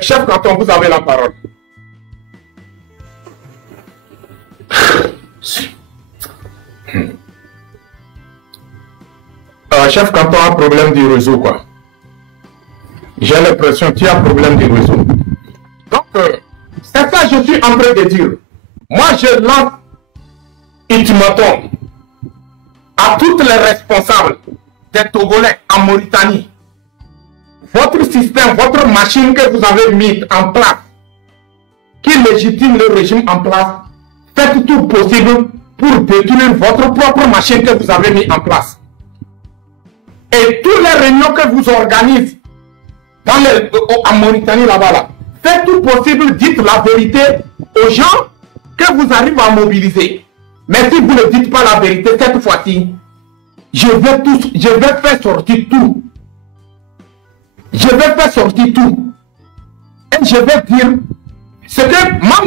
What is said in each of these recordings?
Chef Canton, vous avez la parole. Chef Canton a problème du réseau, quoi. J'ai l'impression qu'il y a problème du réseau. Donc, c'est ça que je suis en train de dire. Moi, je lance ultimatum à toutes les responsables des Togolais en Mauritanie. Votre système, votre machine que vous avez mise en place, qui légitime le régime en place, faites tout possible pour détruire votre propre machine que vous avez mise en place. Et toutes les réunions que vous organisez en Mauritanie là-bas, là, faites tout possible, dites la vérité aux gens que vous arrivez à mobiliser. Mais si vous ne dites pas la vérité cette fois-ci, je vais faire sortir tout. Je vais faire sortir tout. Et je vais dire ce que mon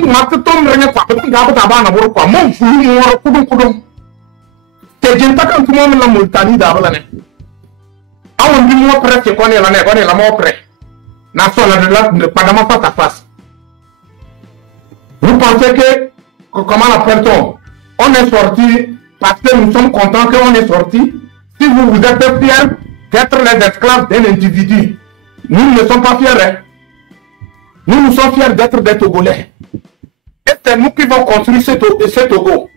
vous pensez que, comment l'appelle-t-on, on est sorti parce que nous sommes contents qu'on est sorti? Si vous êtes fiers d'être les esclaves d'un individu, nous ne sommes pas fiers. Hein? Nous sommes fiers d'être des Togolais. Et c'est nous qui allons construire ce Togo.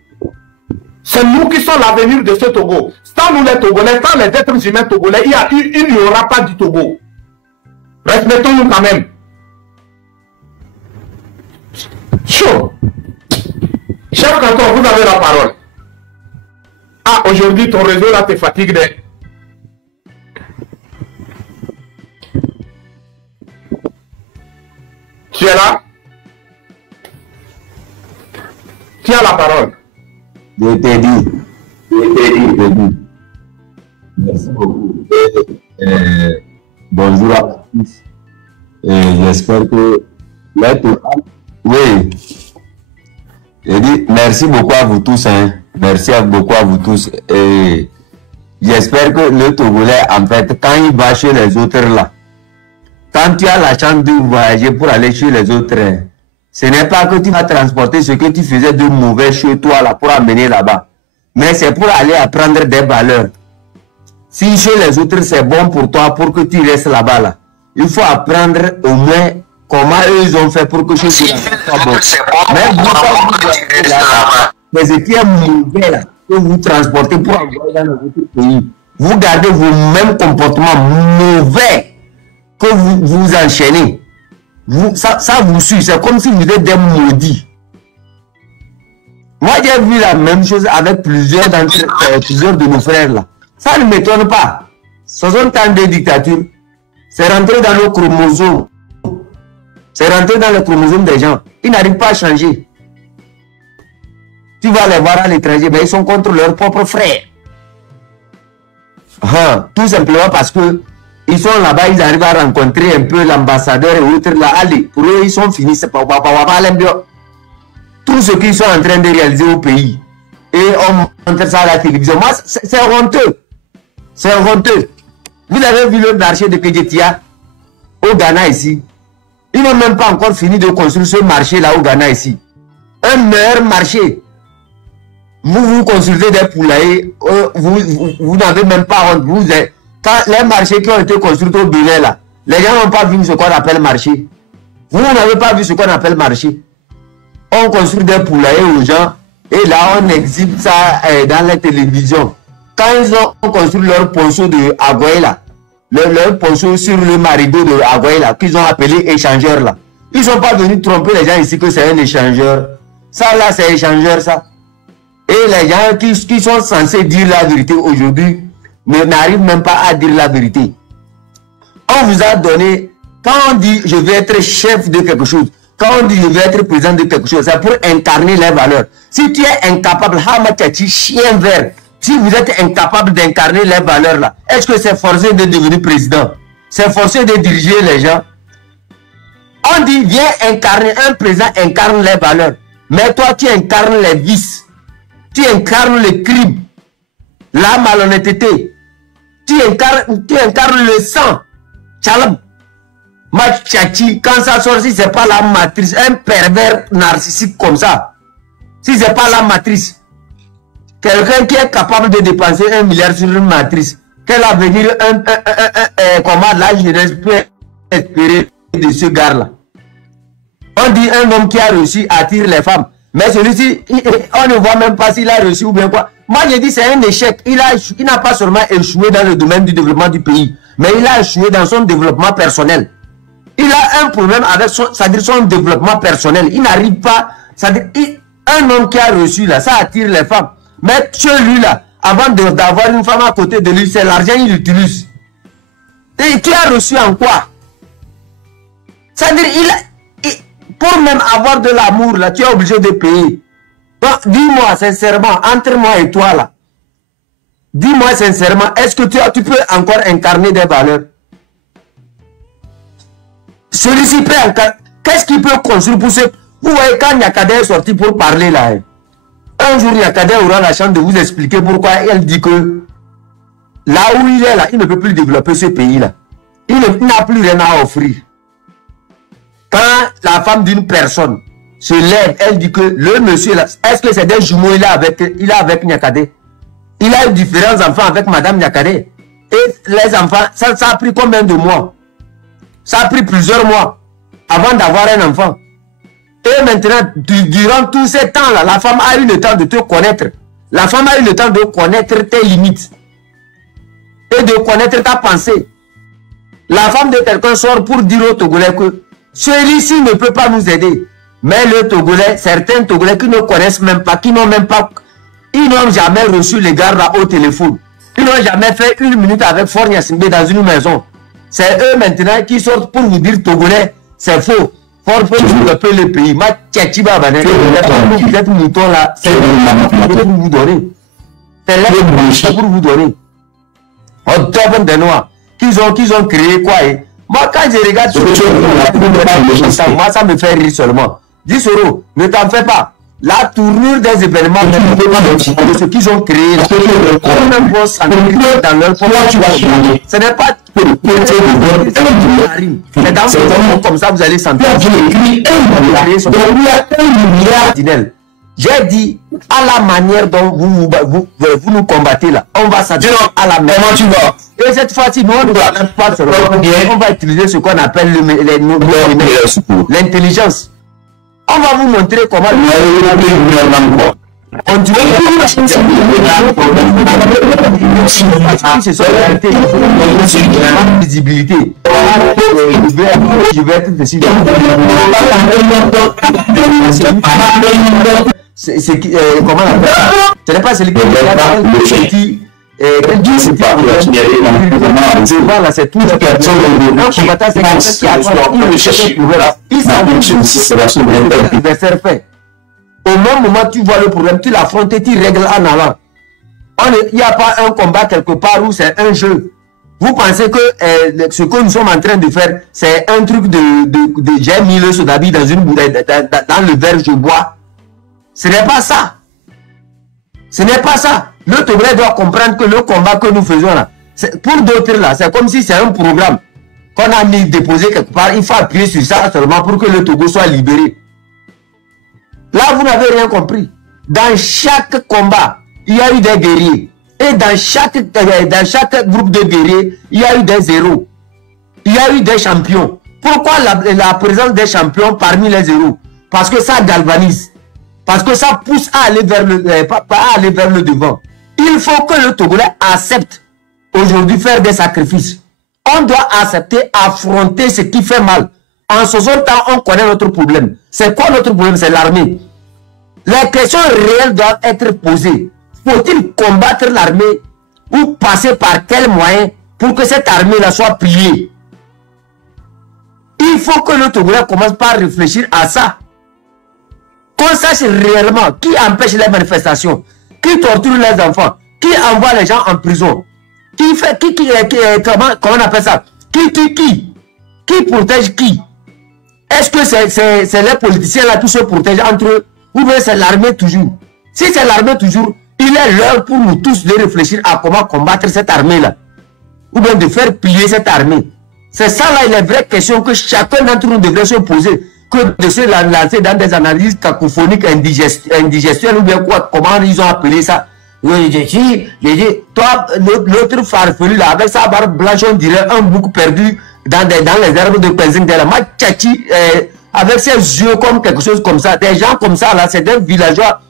C'est nous qui sommes l'avenir de ce Togo. Sans nous les Togolais, sans les êtres humains togolais, il n'y aura pas du Togo. Respectons-nous quand même. Chaud. Chef Canton, vous avez la parole. Ah, aujourd'hui, ton réseau là te fatigue de... Tu es là? Tu as la parole. Je t'ai dit. Merci beaucoup. Bonjour à tous. J'espère que oui. Je dis merci beaucoup à vous tous. Hein. Merci beaucoup à vous tous. Et j'espère que le Togolais, en fait, quand il va chez les autres là, quand tu as la chance de voyager pour aller chez les autres, ce n'est pas que tu vas transporter ce que tu faisais de mauvais chez toi là pour amener là-bas. Mais c'est pour aller apprendre des valeurs. Si chez les autres c'est bon pour toi, pour que tu restes là-bas là, il faut apprendre au moins comment eux ils ont fait pour que chez toi soit bon. Mais ce qui est mauvais là, que vous transportez pour envoyer dans votre pays, vous gardez vos mêmes comportements mauvais que vous enchaînez. Ça vous suit, c'est comme si vous êtes des maudits. Moi j'ai vu la même chose avec plusieurs de nos frères là. Ça ne m'étonne pas. 60 ans de dictature, c'est rentré dans nos chromosomes. C'est rentré dans les chromosomes des gens. Ils n'arrivent pas à changer. Tu vas les voir à l'étranger, mais ils sont contre leurs propres frères. Tout simplement parce que ils sont là-bas, ils arrivent à rencontrer un peu l'ambassadeur et autres là. Allez, pour eux, ils sont finis. C'est pas tout ce qu'ils sont en train de réaliser au pays. Et on montre ça à la télévision. Moi, c'est honteux. C'est honteux. Vous avez vu le marché de Kedjetia au Ghana ici. Ils n'ont même pas encore fini de construire ce marché-là au Ghana ici. Un meilleur marché. Vous consultez des poulaillers, vous n'avez même pas honte. Quand les marchés qui ont été construits au Bénin là, les gens n'ont pas vu ce qu'on appelle marché. Vous n'avez pas vu ce qu'on appelle marché. On construit des poulaillers aux gens et là on exhibe ça dans la télévision. Quand ils ont construit leur ponceau de Aguaïla, leur ponceau sur le marigot de Aguaïla, qu'ils ont appelé échangeur là, ils ne sont pas venus tromper les gens ici que c'est un échangeur. Ça là c'est échangeur ça. Et les gens qui sont censés dire la vérité aujourd'hui n'arrivent même pas à dire la vérité. On vous a donné, quand on dit je vais être chef de quelque chose, quand on dit je vais être président de quelque chose, c'est pour incarner les valeurs. Si tu es incapable, chien vert, si vous êtes incapable d'incarner les valeurs là, est-ce que c'est forcé de devenir président? C'est forcé de diriger les gens? On dit viens incarner, un président incarne les valeurs. Mais toi tu incarnes les vices. Tu incarnes le crime, la malhonnêteté. Tu incarnes le sang. Tchalab. Tchachi, quand ça sort, si c'est pas la matrice, un pervers narcissique comme ça, si c'est pas la matrice, quelqu'un qui est capable de dépenser 1 milliard sur une matrice, quel avenir comment la jeunesse peut espérer de ce gars-là? On dit un homme qui a réussi attire les femmes, mais celui-ci, on ne voit même pas s'il a réussi ou bien quoi. Moi, je dis c'est un échec. Il n'a pas seulement échoué dans le domaine du développement du pays, mais il a échoué dans son développement personnel. Il a un problème avec son développement personnel. Il n'arrive pas, un homme qui a réussi là, ça attire les femmes. Mais chez lui là, avant d'avoir une femme à côté de lui, c'est l'argent qu'il utilise. Et qui a reçu en quoi? C'est-à-dire, pour même avoir de l'amour là, tu es obligé de payer. Donc, dis-moi sincèrement, entre moi et toi là, dis-moi sincèrement, est-ce que tu peux encore incarner des valeurs? Celui-ci peut incarner. Qu'est-ce qu'il peut construire pour ce... Vous voyez, quand Nyakadé est sorti pour parler là, un jour Nyakadé aura la chance de vous expliquer pourquoi elle dit que là où il est là, il ne peut plus développer ce pays là. Il n'a plus rien à offrir. Quand la femme d'une personne se lève, elle dit que le monsieur là, est-ce que c'est des jumeaux il a avec Nyakadé? Il a eu différents enfants avec Madame Nyakadé. Et les enfants, ça a pris combien de mois? Ça a pris plusieurs mois avant d'avoir un enfant. Et maintenant, durant tous ces temps-là, la femme a eu le temps de te connaître. La femme a eu le temps de connaître tes limites. Et de connaître ta pensée. La femme de quelqu'un sort pour dire au Togolais que celui-ci ne peut pas nous aider. Mais le Togolais, certains Togolais qui ne connaissent même pas, qui n'ont même pas, ils n'ont jamais reçu les gars là au téléphone. Ils n'ont jamais fait 1 minute avec Fornia Simbe dans une maison. C'est eux maintenant qui sortent pour vous dire Togolais, c'est faux. Fort faut développer le pays. Ma tchatchiba bané. Vous êtes mouton là, c'est pour vous donner. C'est pour vous donner. On tombe des noirs. Qu'ils ont créé quoi? Moi quand je regarde moi ça me fait rire seulement. Dis Soro, ne t'en fais pas. La tournure des événements de ce qu'ils ont créé là, même vont s'enregistrer dans leur propre. Ce n'est pas c'est dans ce moment comme ça vous allez sentir. J'ai dit à la manière dont vous nous combattez là, on va s'adapter à la manière. Comment tu vas? Et cette fois-ci, nous on ne va pas seulement, on va utiliser ce qu'on appelle l'intelligence. On va vous montrer comment on dit visibilité. Je vais être décidé. C'est comment on appelle ça? Ce n'est pas celui qui c'est tout ce au même moment tu vois le problème, tu l'affrontes et tu règles en allant. Il n'y a pas un combat quelque part où c'est un jeu. Vous pensez que ce que nous sommes en train de faire, c'est un truc de j'ai mis le sodabi dans le verre je bois. Ce n'est pas ça. Ce n'est pas ça. Le Togolais doit comprendre que le combat que nous faisons là, pour d'autres là, c'est comme si c'est un programme qu'on a mis déposé quelque part. Il faut appuyer sur ça seulement pour que le Togo soit libéré. Là, vous n'avez rien compris. Dans chaque combat, il y a eu des guerriers. Et dans chaque groupe de guerriers, il y a eu des héros. Il y a eu des champions. Pourquoi la présence des champions parmi les héros? Parce que ça galvanise. Parce que ça pousse à aller vers le devant. Il faut que le Togolais accepte aujourd'hui faire des sacrifices. On doit accepter, affronter ce qui fait mal. En ce temps, on connaît notre problème. C'est quoi notre problème? C'est l'armée. Les questions réelles doivent être posées. Faut-il combattre l'armée ou passer par quel moyen pour que cette armée-là soit pliée? Il faut que le Togolais commence par réfléchir à ça. Qu'on sache réellement qui empêche les manifestations, qui torture les enfants, qui envoie les gens en prison, comment on appelle ça? Qui protège qui? Est-ce que c'est les politiciens là qui se protègent entre eux ou bien c'est l'armée toujours? Si c'est l'armée toujours, il est l'heure pour nous tous de réfléchir à comment combattre cette armée là. Ou bien de faire plier cette armée. C'est ça là les vraies questions que chacun d'entre nous devrait se poser. Que de se lancer dans des analyses cacophoniques indigestionnelles ou bien quoi, comment ils ont appelé ça. Oui, j'ai dit, toi, l'autre farfelu là, avec sa barbe blanche, on dirait un bouc perdu dans les herbes de Penzing de la Machachi, avec ses yeux comme quelque chose comme ça. Des gens comme ça là, c'est des villageois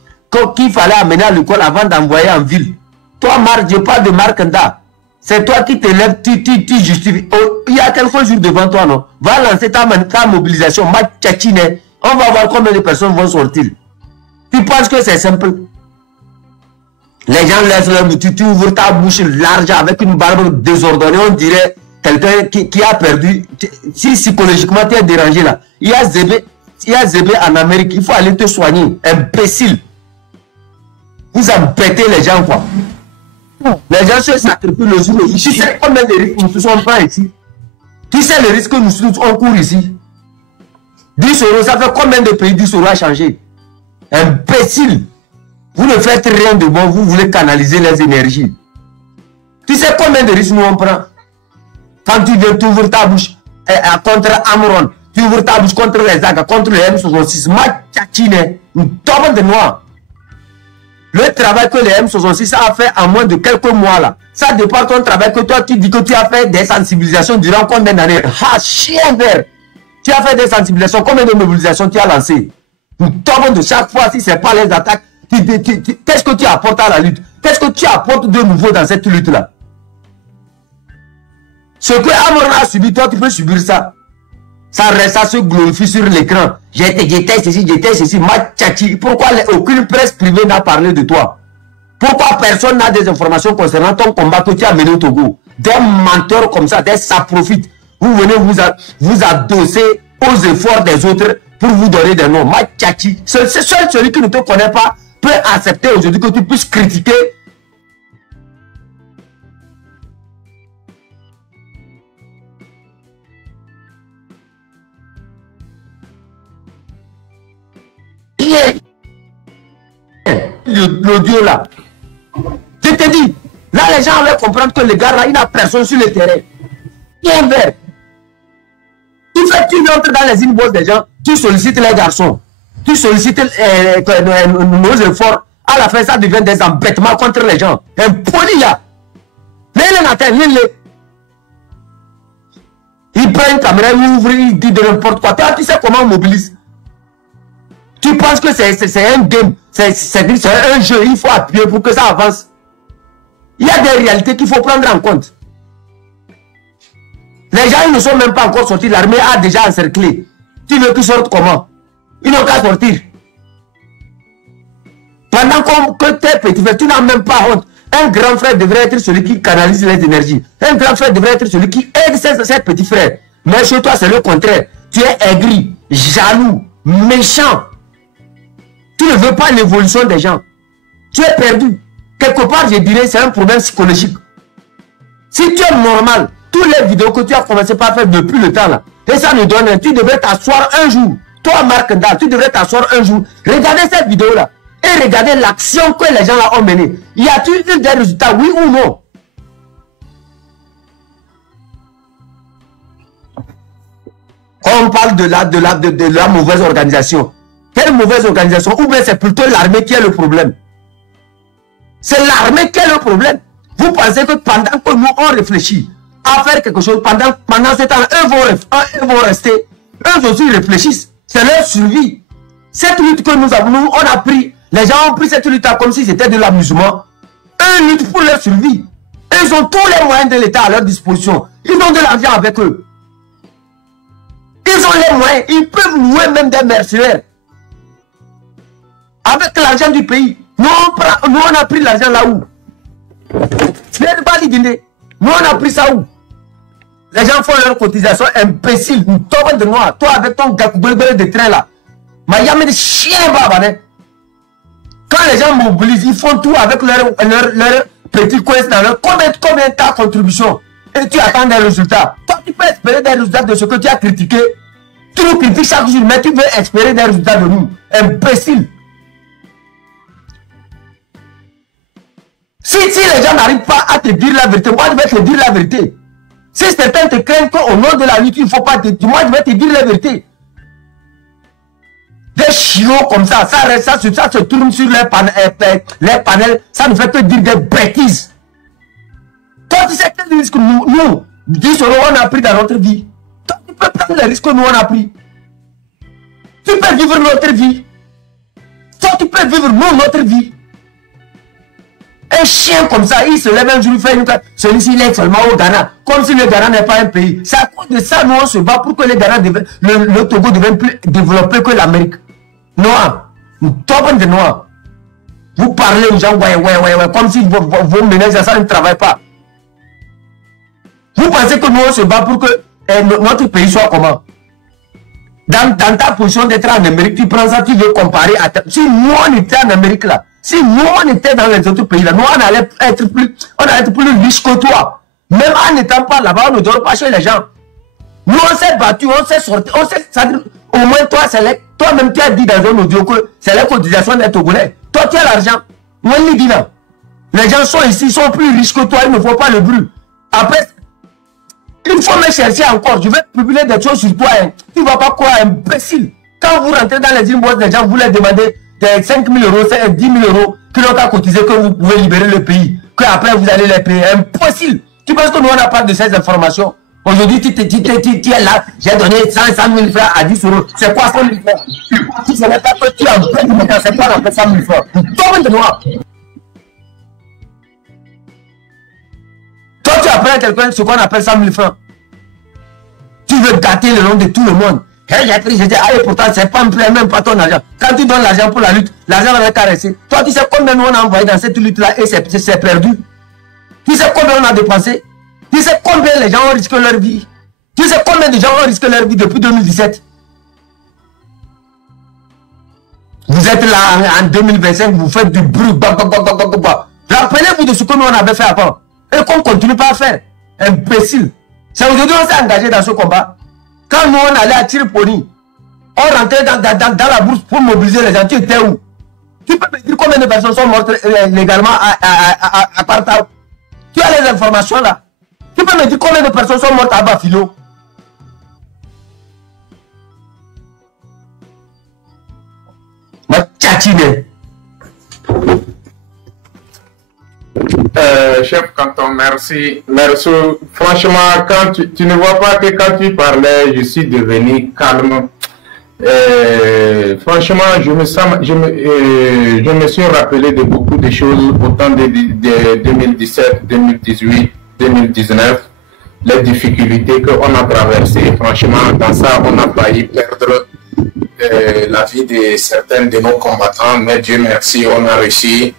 qu'il fallait amener à l'école avant d'envoyer en ville. Toi, Marc, je parle de Markanda. C'est toi qui te lèves, tu justifies. Oh, il y a quelques jours devant toi, non? Va lancer ta mobilisation, Machachine. On va voir combien de personnes vont sortir. Tu penses que c'est simple? Les gens laissent leur boutique, tu ouvres ta bouche large avec une barbe désordonnée, on dirait quelqu'un qui a perdu. Si psychologiquement tu es dérangé là, il y a Zébé en Amérique, il faut aller te soigner. Imbécile. Vous embêtez les gens quoi. Les gens se sacrifient le jour. Tu sais combien de risques nous sommes pas ici? Tu sais le risque que nous on court ici? 10 euros, ça fait combien de pays 10 euros à changer? Imbécile! Vous ne faites rien de bon, vous voulez canaliser les énergies. Tu sais combien de risques nous on prend? Quand tu viens, tu ouvres ta bouche contre Amron, tu ouvres ta bouche contre les Zaga, contre les M66, Machachine, une tombe de noix. Le travail que les M66 a fait en moins de quelques mois là, ça dépend de ton travail que toi tu dis que tu as fait des sensibilisations durant combien d'années? Ah, chien vert! Tu as fait des sensibilisations, combien de mobilisations tu as lancé? Nous tombons de chaque fois si ce n'est pas les attaques. Qu'est-ce que tu apportes à la lutte? Qu'est-ce que tu apportes de nouveau dans cette lutte là? Ce que Amron a subi, toi tu peux subir ça. Ça se glorifie sur l'écran. J'étais ceci, Machachi. Pourquoi aucune presse privée n'a parlé de toi? Pourquoi personne n'a des informations concernant ton combat que tu as mené au Togo? Des menteurs comme ça, ça profite. Vous venez vous adosser aux efforts des autres pour vous donner des noms. Machachi. C'est seul celui qui ne te connaît pas peut accepter aujourd'hui que tu puisses critiquer. L'audio là. Je te dis, là les gens allaient comprendre que le gars là, il n'a personne sur le terrain. Bien vert. Tu entres dans les inbox des gens, tu sollicites les garçons, tu sollicites nos efforts. À la fin, ça devient des embêtements contre les gens. Impoli là. Il prend une caméra, il ouvre, il dit de n'importe quoi. Tu sais comment on mobilise? Tu penses que c'est un game, c'est un jeu, il faut appuyer pour que ça avance. Il y a des réalités qu'il faut prendre en compte. Les gens ils ne sont même pas encore sortis, l'armée a déjà encerclé. Tu veux qu'ils sortent comment? Ils n'ont qu'à sortir. Pendant que tes petits frères, tu n'as même pas honte. Un grand frère devrait être celui qui canalise les énergies. Un grand frère devrait être celui qui aide ses petits frères. Mais chez toi, c'est le contraire. Tu es aigri, jaloux, méchant. Tu ne veux pas l'évolution des gens. Tu es perdu. Quelque part, je dirais, c'est un problème psychologique. Si tu es normal, toutes les vidéos que tu as commencé par faire depuis le temps là, et ça nous donne, tu devrais t'asseoir un jour. Toi, Marc Ndal, tu devrais t'asseoir un jour. Regardez cette vidéo là. Et regardez l'action que les gens là ont menée. Y a-t-il eu des résultats, oui ou non? On parle de la mauvaise organisation. Quelle mauvaise organisation? Ou bien c'est plutôt l'armée qui est le problème? C'est l'armée qui est le problème. Vous pensez que pendant que nous on réfléchit à faire quelque chose, pendant ce temps, eux vont rester, eux aussi réfléchissent. C'est leur survie. Cette lutte que nous avons, on a pris, les gens ont pris cette lutte comme si c'était de l'amusement. Eux luttent pour leur survie. Ils ont tous les moyens de l'État à leur disposition. Ils ont de l'argent avec eux. Ils ont les moyens, ils peuvent louer même des mercenaires. Avec l'argent du pays. Nous on a pris l'argent là où? Nous on a pris ça où? Les gens font leur cotisation imbécile. Nous tombons de noir. Toi avec ton gakoubele de train là. Mais il y a des chiens baba. Quand les gens mobilisent, ils font tout avec leur petit coin dans leur combien ta contribution. Et tu attends des résultats. Toi tu peux espérer des résultats de ce que tu as critiqué. Tu nous critiques chaque jour, mais tu veux espérer des résultats de nous. Imbécile. Si les gens n'arrivent pas à te dire la vérité, moi je vais te dire la vérité. Si certains te craignent qu'au nom de la lutte, il ne faut pas te dire, moi je vais te dire la vérité. Des chiots comme ça se tourne sur les panels, ça ne fait que dire des bêtises. Toi, tu sais quel risque nous 10 euros, on a pris dans notre vie. Toi, tu peux prendre les risques que nous, on a pris. Tu peux vivre notre vie. Toi, tu peux vivre notre vie. Un chien comme ça, il se lève un jour, il fait une classe. Celui-ci, il est seulement au Ghana. Comme si le Ghana n'est pas un pays. C'est à cause de ça, nous, on se bat pour que le Ghana le Togo devienne plus développé que l'Amérique. Noir. Nous tombons de noirs. Vous parlez aux gens, ouais, comme si vos ménages, ça ne travaille pas. Vous pensez que nous, on se bat pour que notre pays soit comment? Dans ta position d'être en Amérique, tu prends ça, tu veux comparer à ta... Si nous, on était en Amérique, là, si nous, on était dans les autres pays, là, nous, on allait être plus riches que toi. Même en n'étant pas là-bas, on ne dort pas chez les gens. Nous, on s'est battu, on s'est sorti, au moins, toi-même, tu as dit dans un audio que c'est la cotisation des Togolais. Toi, tu as l'argent. Moi, je dis là. Les gens sont ici, ils sont plus riches que toi, il ne faut pas le bruit. Après, il faut me chercher encore. Je vais publier des choses sur toi. Hein. Tu ne vas pas croire, imbécile. Quand vous rentrez dans les îles, les gens, vous leur demandez des 5 000 euros, 10 000 euros, que l'on a cotisé, que vous pouvez libérer le pays. Qu'après, vous allez les payer. Impossible. Tu penses que nous, on n'a pas de ces informations? Aujourd'hui, tu es là, j'ai donné 100 000 francs à 10 euros. C'est quoi 100 000 francs? Si ce n'est pas que tu es en plein de c'est quoi on appelle 100 000 francs? Tombe de noir. Toi, tu apprends à quelqu'un ce qu'on appelle 100 000 francs. Tu veux gâter le nom de tout le monde. Je dis, allez, pourtant, c'est pas même pas ton argent. Quand tu donnes l'argent pour la lutte, l'argent va être caressé. Toi, tu sais combien nous on a envoyé dans cette lutte-là et c'est perdu. Tu sais combien on a dépensé? Tu sais combien les gens ont risqué leur vie? Tu sais combien de gens ont risqué leur vie depuis 2017? Vous êtes là en 2025, vous faites du bruit. Rappelez-vous de ce que nous on avait fait avant. Et qu'on ne continue pas à faire. Imbécile. C'est aujourd'hui qu'on s'est engagé dans ce combat. Quand nous on allait à Tiripoli, on rentrait dans la bourse pour mobiliser les gens. Tu étais où? Tu peux me dire combien de personnes sont mortes légalement à Partao? Tu as les informations là? Tu peux me dire combien de personnes sont mortes à Bafilo? Ma tchatine. Chef Canton, merci. Franchement, quand tu ne vois pas que quand tu parlais, je suis devenu calme. Franchement, je me suis rappelé de beaucoup de choses au temps de 2017, 2018, 2019, les difficultés qu'on a traversées. Franchement, dans ça, on a failli perdre la vie de certains de nos combattants, mais Dieu merci, on a réussi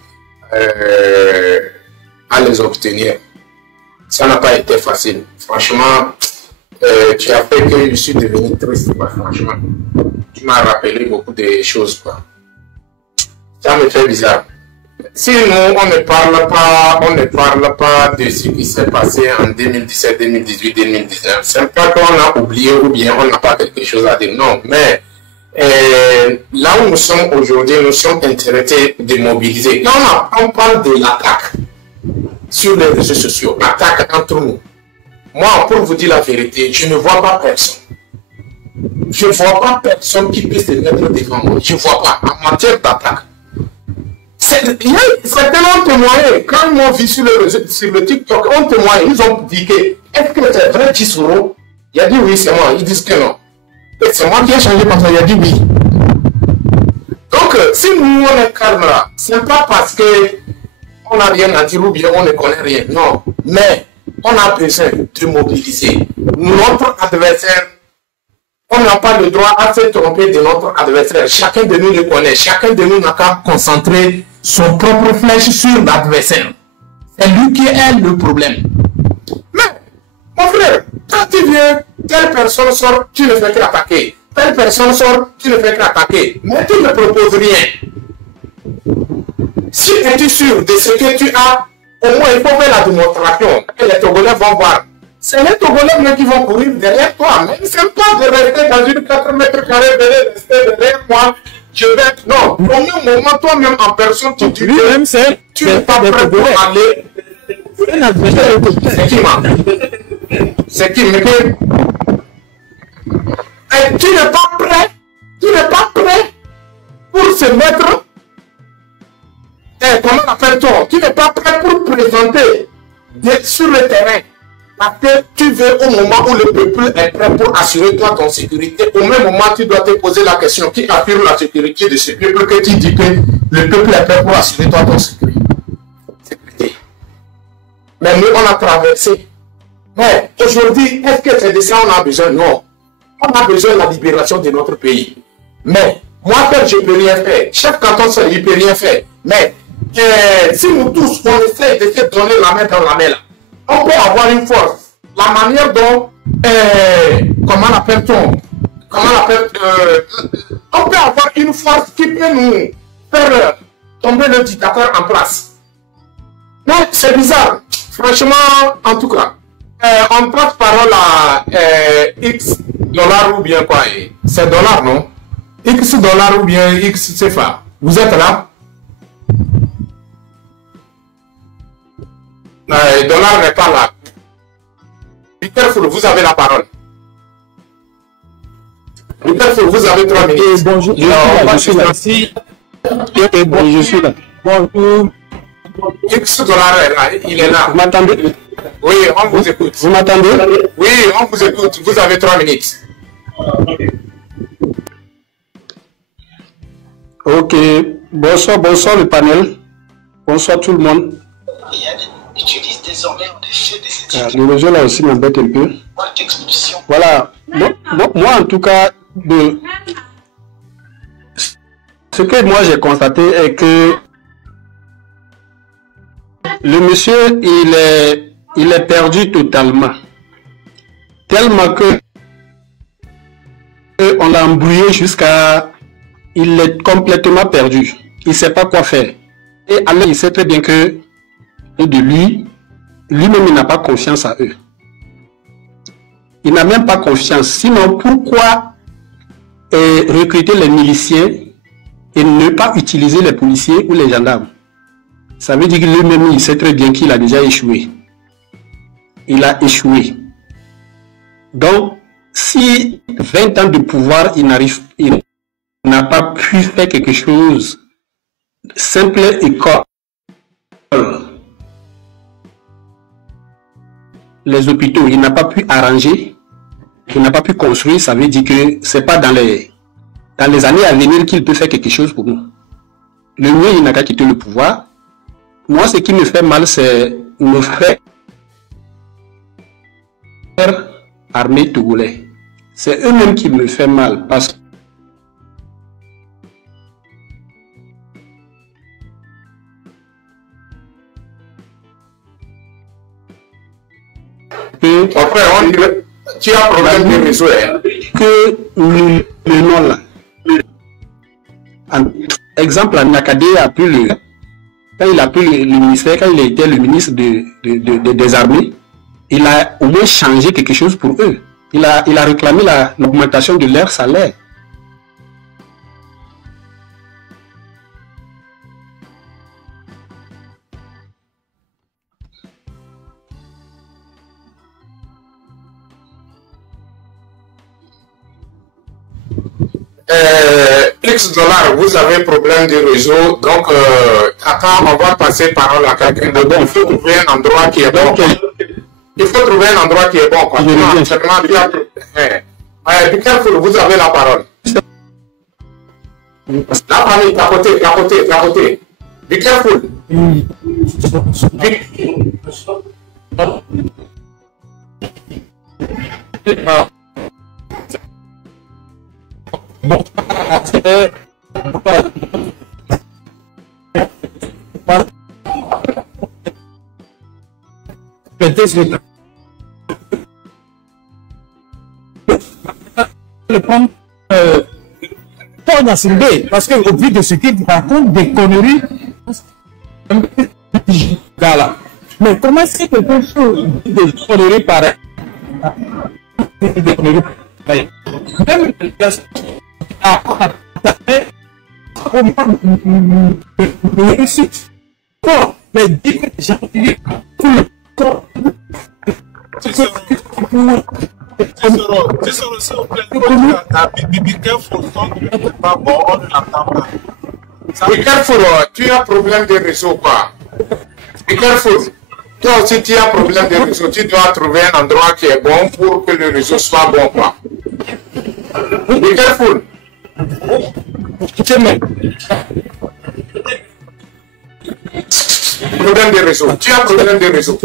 à les obtenir. Ça n'a pas été facile. Franchement, tu as fait que je suis devenu triste, quoi, franchement. Tu m'as rappelé beaucoup de choses, quoi. Ça me fait bizarre. Si nous, on ne parle pas de ce qui s'est passé en 2017, 2018, 2019, c'est pas qu'on a oublié ou bien on n'a pas quelque chose à dire. Non, mais là où nous sommes aujourd'hui, nous sommes intéressés de mobiliser. Quand on parle de l'attaque sur les réseaux sociaux, l'attaque entre nous. Moi, pour vous dire la vérité, je ne vois pas personne. Je ne vois pas personne qui puisse se mettre devant moi. Je ne vois pas en matière d'attaque. Certains ont témoigné. Quand ils m'ont vu sur le TikTok, ont témoigné. Ils ont dit que est-ce que c'est vrai 10 euros? Il a dit oui, c'est moi. Ils disent que non. C'est moi qui ai changé parce qu'il a dit oui. Donc, si nous on est calme là, ce n'est pas parce qu'on n'a rien à dire ou bien on ne connaît rien. Non. Mais on a besoin de mobiliser. Notre adversaire, on n'a pas le droit à se tromper de notre adversaire. Chacun de nous le connaît. Chacun de nous n'a qu'à concentrer son propre flèche sur l'adversaire. C'est lui qui est le problème. Mais, mon frère, quand tu viens, telle personne sort, tu ne fais qu'attaquer. Telle personne sort, tu ne fais qu'attaquer. Mais tu ne proposes rien. Si tu es sûr de ce que tu as, au moins il faut faire la démonstration. Et les Togolais vont voir. C'est les Togolais qui vont courir derrière toi. Mais ce n'est pas de rester dans une 4 mètres carrés, de rester derrière moi. Je vais... Non, au même moment, toi-même en personne, tu dis que tu n'es pas prêt pour aller. C'est qui, man? C'est qui me dit, et tu n'es pas prêt, pour se mettre, comment appelle-t-on, tu n'es pas prêt pour présenter sur le terrain. Parce que tu veux au moment où le peuple est prêt pour assurer toi ton sécurité, au même moment tu dois te poser la question qui assure la sécurité de ce peuple que tu dis que le peuple est prêt pour assurer toi ton sécurité. Mais nous on a traversé. Mais aujourd'hui, est-ce que c'est de ça qu'on a besoin? Non. On a besoin de la libération de notre pays. Mais moi, je ne peux rien faire. Chef canton, il ne peut rien faire. Mais si nous tous, on essaie de se donner la main dans la main là, on peut avoir une force. La manière dont, comment l'appelle-t-on? On peut avoir une force qui peut nous faire tomber le dictateur en place. Mais c'est bizarre. Franchement, en tout cas, on prête parole à X dollars ou bien quoi? C'est dollars, non? X dollars ou bien X CFA. Vous êtes là? Dollar n'est pas là. Peter Foul, vous avez la parole. Peter Foul, vous avez 3 minutes. Bonjour, je suis là. Bon, je suis là. Bonjour. X dollars est là, il est là. Vous m'entendez? Oui, on vous écoute. Vous m'entendez? Oui, on vous écoute. Vous avez 3 minutes. Ok. Bonsoir, bonsoir le panel. Bonsoir tout le monde. Utilise désormais en effet des études. Le réseau là aussi m'embête un peu. Voilà. Moi en tout cas, ce que moi j'ai constaté est que le monsieur il est perdu totalement. Tellement que on l'a embrouillé jusqu'à... Il est complètement perdu. Il ne sait pas quoi faire. Et alors il sait très bien que de lui-même il n'a pas confiance à eux. Il n'a même pas confiance. Sinon pourquoi recruter les miliciens et ne pas utiliser les policiers ou les gendarmes? Ça veut dire que lui-même il sait très bien qu'il a déjà échoué. Il a échoué. Donc si 20 ans de pouvoir il n'a pas pu faire quelque chose simple école, les hôpitaux, il n'a pas pu arranger, il n'a pas pu construire, ça veut dire que c'est pas dans les années à venir qu'il peut faire quelque chose pour nous. Le mieux, il n'a qu'à quitter le pouvoir. Moi, ce qui me fait mal, c'est nos frères armés togolais. C'est eux-mêmes qui me font mal parce que Après, on dirait, tu as un problème de réseau. Que nous menons là. Exemple, Nakadé a pu quand il a pris le ministère, quand il était le ministre des armées, il a au moins changé quelque chose pour eux. Il a réclamé l'augmentation de leur salaire. X dollars, vous avez problème de réseau, donc attends, on va passer parole à quelqu'un de bon. Il faut trouver un endroit qui est bon. Il faut trouver un endroit qui est bon. Quoi. Be careful, vous avez la parole. La famille, à côté. Be careful. Bon, le prendre parce qu'au vu de ce qu'il raconte des conneries, là. Mais comment c'est que quelque chose de conneries pareil? Des conneries pareil. Même réussite. Mais dis que j'ai tout le corps. S'il vous plaît, be careful, pas bon, on ne l'attend pas. Be careful, tu as problème de réseau quoi. Be careful. Toi aussi tu as problème de réseau, tu dois trouver un endroit qui est bon pour que le réseau soit bon quoi. Be careful. Problème de réseau. Tu as problème de réseau.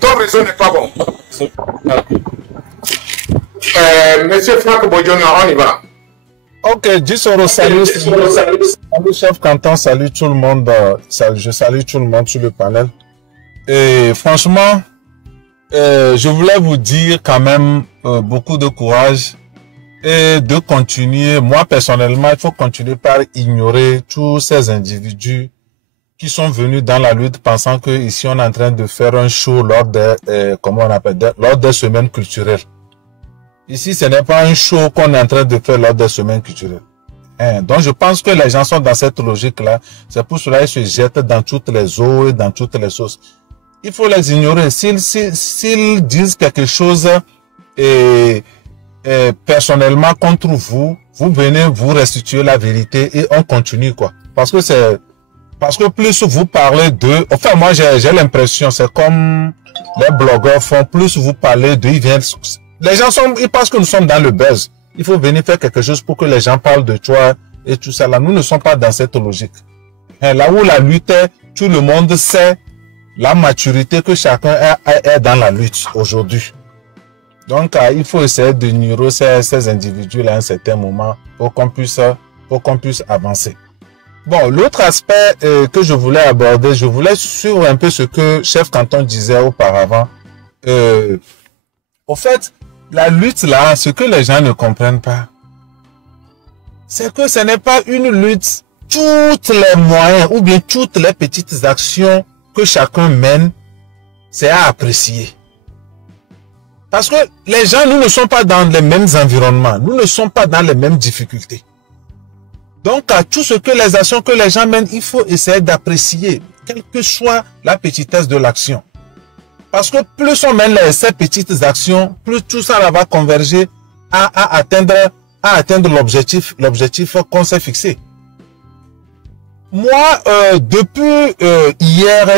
Ton réseau n'est pas bon. Monsieur Franck Bodjona, on y va. Ok, Jisoro, salut. Salut, chef Canton, salut tout le monde. Je salue tout le monde sur le panel. Et franchement, je voulais vous dire quand même beaucoup de courage et de continuer. Moi, personnellement, il faut continuer par ignorer tous ces individus qui sont venus dans la lutte pensant que ici on est en train de faire un show lors des, comment on appelle, lors des semaines culturelles. Ici, ce n'est pas un show qu'on est en train de faire lors des semaines culturelles. Donc, je pense que les gens sont dans cette logique-là. C'est pour cela qu'ils se jettent dans toutes les eaux et dans toutes les sauces. Il faut les ignorer. S'ils disent quelque chose personnellement contre vous, vous venez vous restituer la vérité et on continue quoi. Parce que plus vous parlez d'eux, enfin moi j'ai l'impression, c'est comme les blogueurs font, plus vous parlez d'eux, ils viennent, les gens ils pensent que nous sommes dans le buzz. Il faut venir faire quelque chose pour que les gens parlent de toi et tout ça là. Nous ne sommes pas dans cette logique. Là où la lutte est, tout le monde sait la maturité que chacun est dans la lutte aujourd'hui. Donc il faut essayer de ignorer ces individus là à un certain moment pour qu'on puisse avancer. Bon, l'autre aspect que je voulais aborder, je voulais suivre un peu ce que Chef Canton disait auparavant. Au fait, la lutte là, ce que les gens ne comprennent pas, c'est que ce n'est pas une lutte, toutes les moyens ou bien toutes les petites actions que chacun mène, c'est à apprécier. Parce que les gens, nous ne sommes pas dans les mêmes environnements, nous ne sommes pas dans les mêmes difficultés. Donc, à tout ce que les actions que les gens mènent, il faut essayer d'apprécier, quelle que soit la petitesse de l'action. Parce que plus on mène ces petites actions, plus tout ça va converger à atteindre l'objectif qu'on s'est fixé. Moi, depuis hier,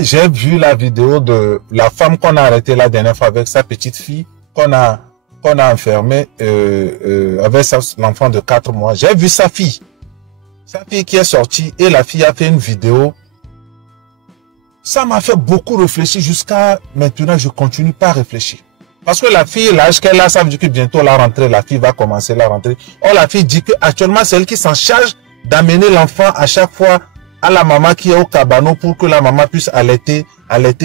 j'ai vu la vidéo de la femme qu'on a arrêtée la dernière fois avec sa petite fille qu'on a enfermée avec l'enfant de 4 mois. J'ai vu sa fille qui est sortie et la fille a fait une vidéo. Ça m'a fait beaucoup réfléchir jusqu'à maintenant. Je continue pas à réfléchir. Parce que la fille, l'âge qu'elle a, ça veut dire que bientôt la rentrée, la fille va commencer la rentrée. Or, la fille dit que actuellement c'est elle qui s'en charge d'amener l'enfant à chaque fois à la maman qui est au cabanon pour que la maman puisse allaiter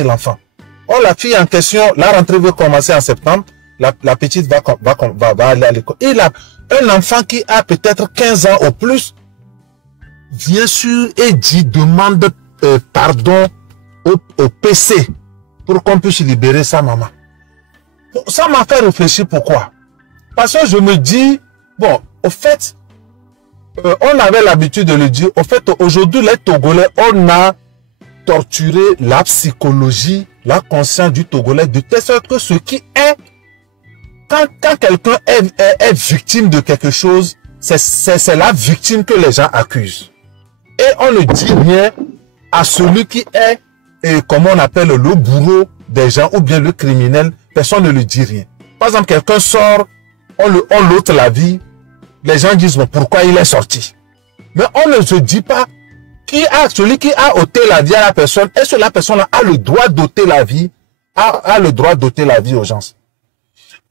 l'enfant. Or, la fille en question, la rentrée va commencer en septembre. La petite va aller à l'école. Et un enfant qui a peut-être 15 ans ou plus vient sur et demande pardon au PC pour qu'on puisse libérer sa maman. Ça m'a fait réfléchir pourquoi. Parce que je me dis, bon, au fait, on avait l'habitude de le dire, au fait, aujourd'hui, les Togolais, on a torturé la psychologie, la conscience du Togolais, de telle sorte que ce qui est, quand quelqu'un est victime de quelque chose, c'est la victime que les gens accusent. Et on ne dit rien à celui qui est, comment on appelle, le bourreau des gens ou bien le criminel, personne ne lui dit rien. Par exemple, quelqu'un sort, on l'ôte la vie, les gens disent, bon, pourquoi il est sorti? Mais on ne se dit pas celui qui a ôté la vie à la personne, est-ce que la personne a le droit d'ôter la vie, a le droit d'ôter la vie aux gens?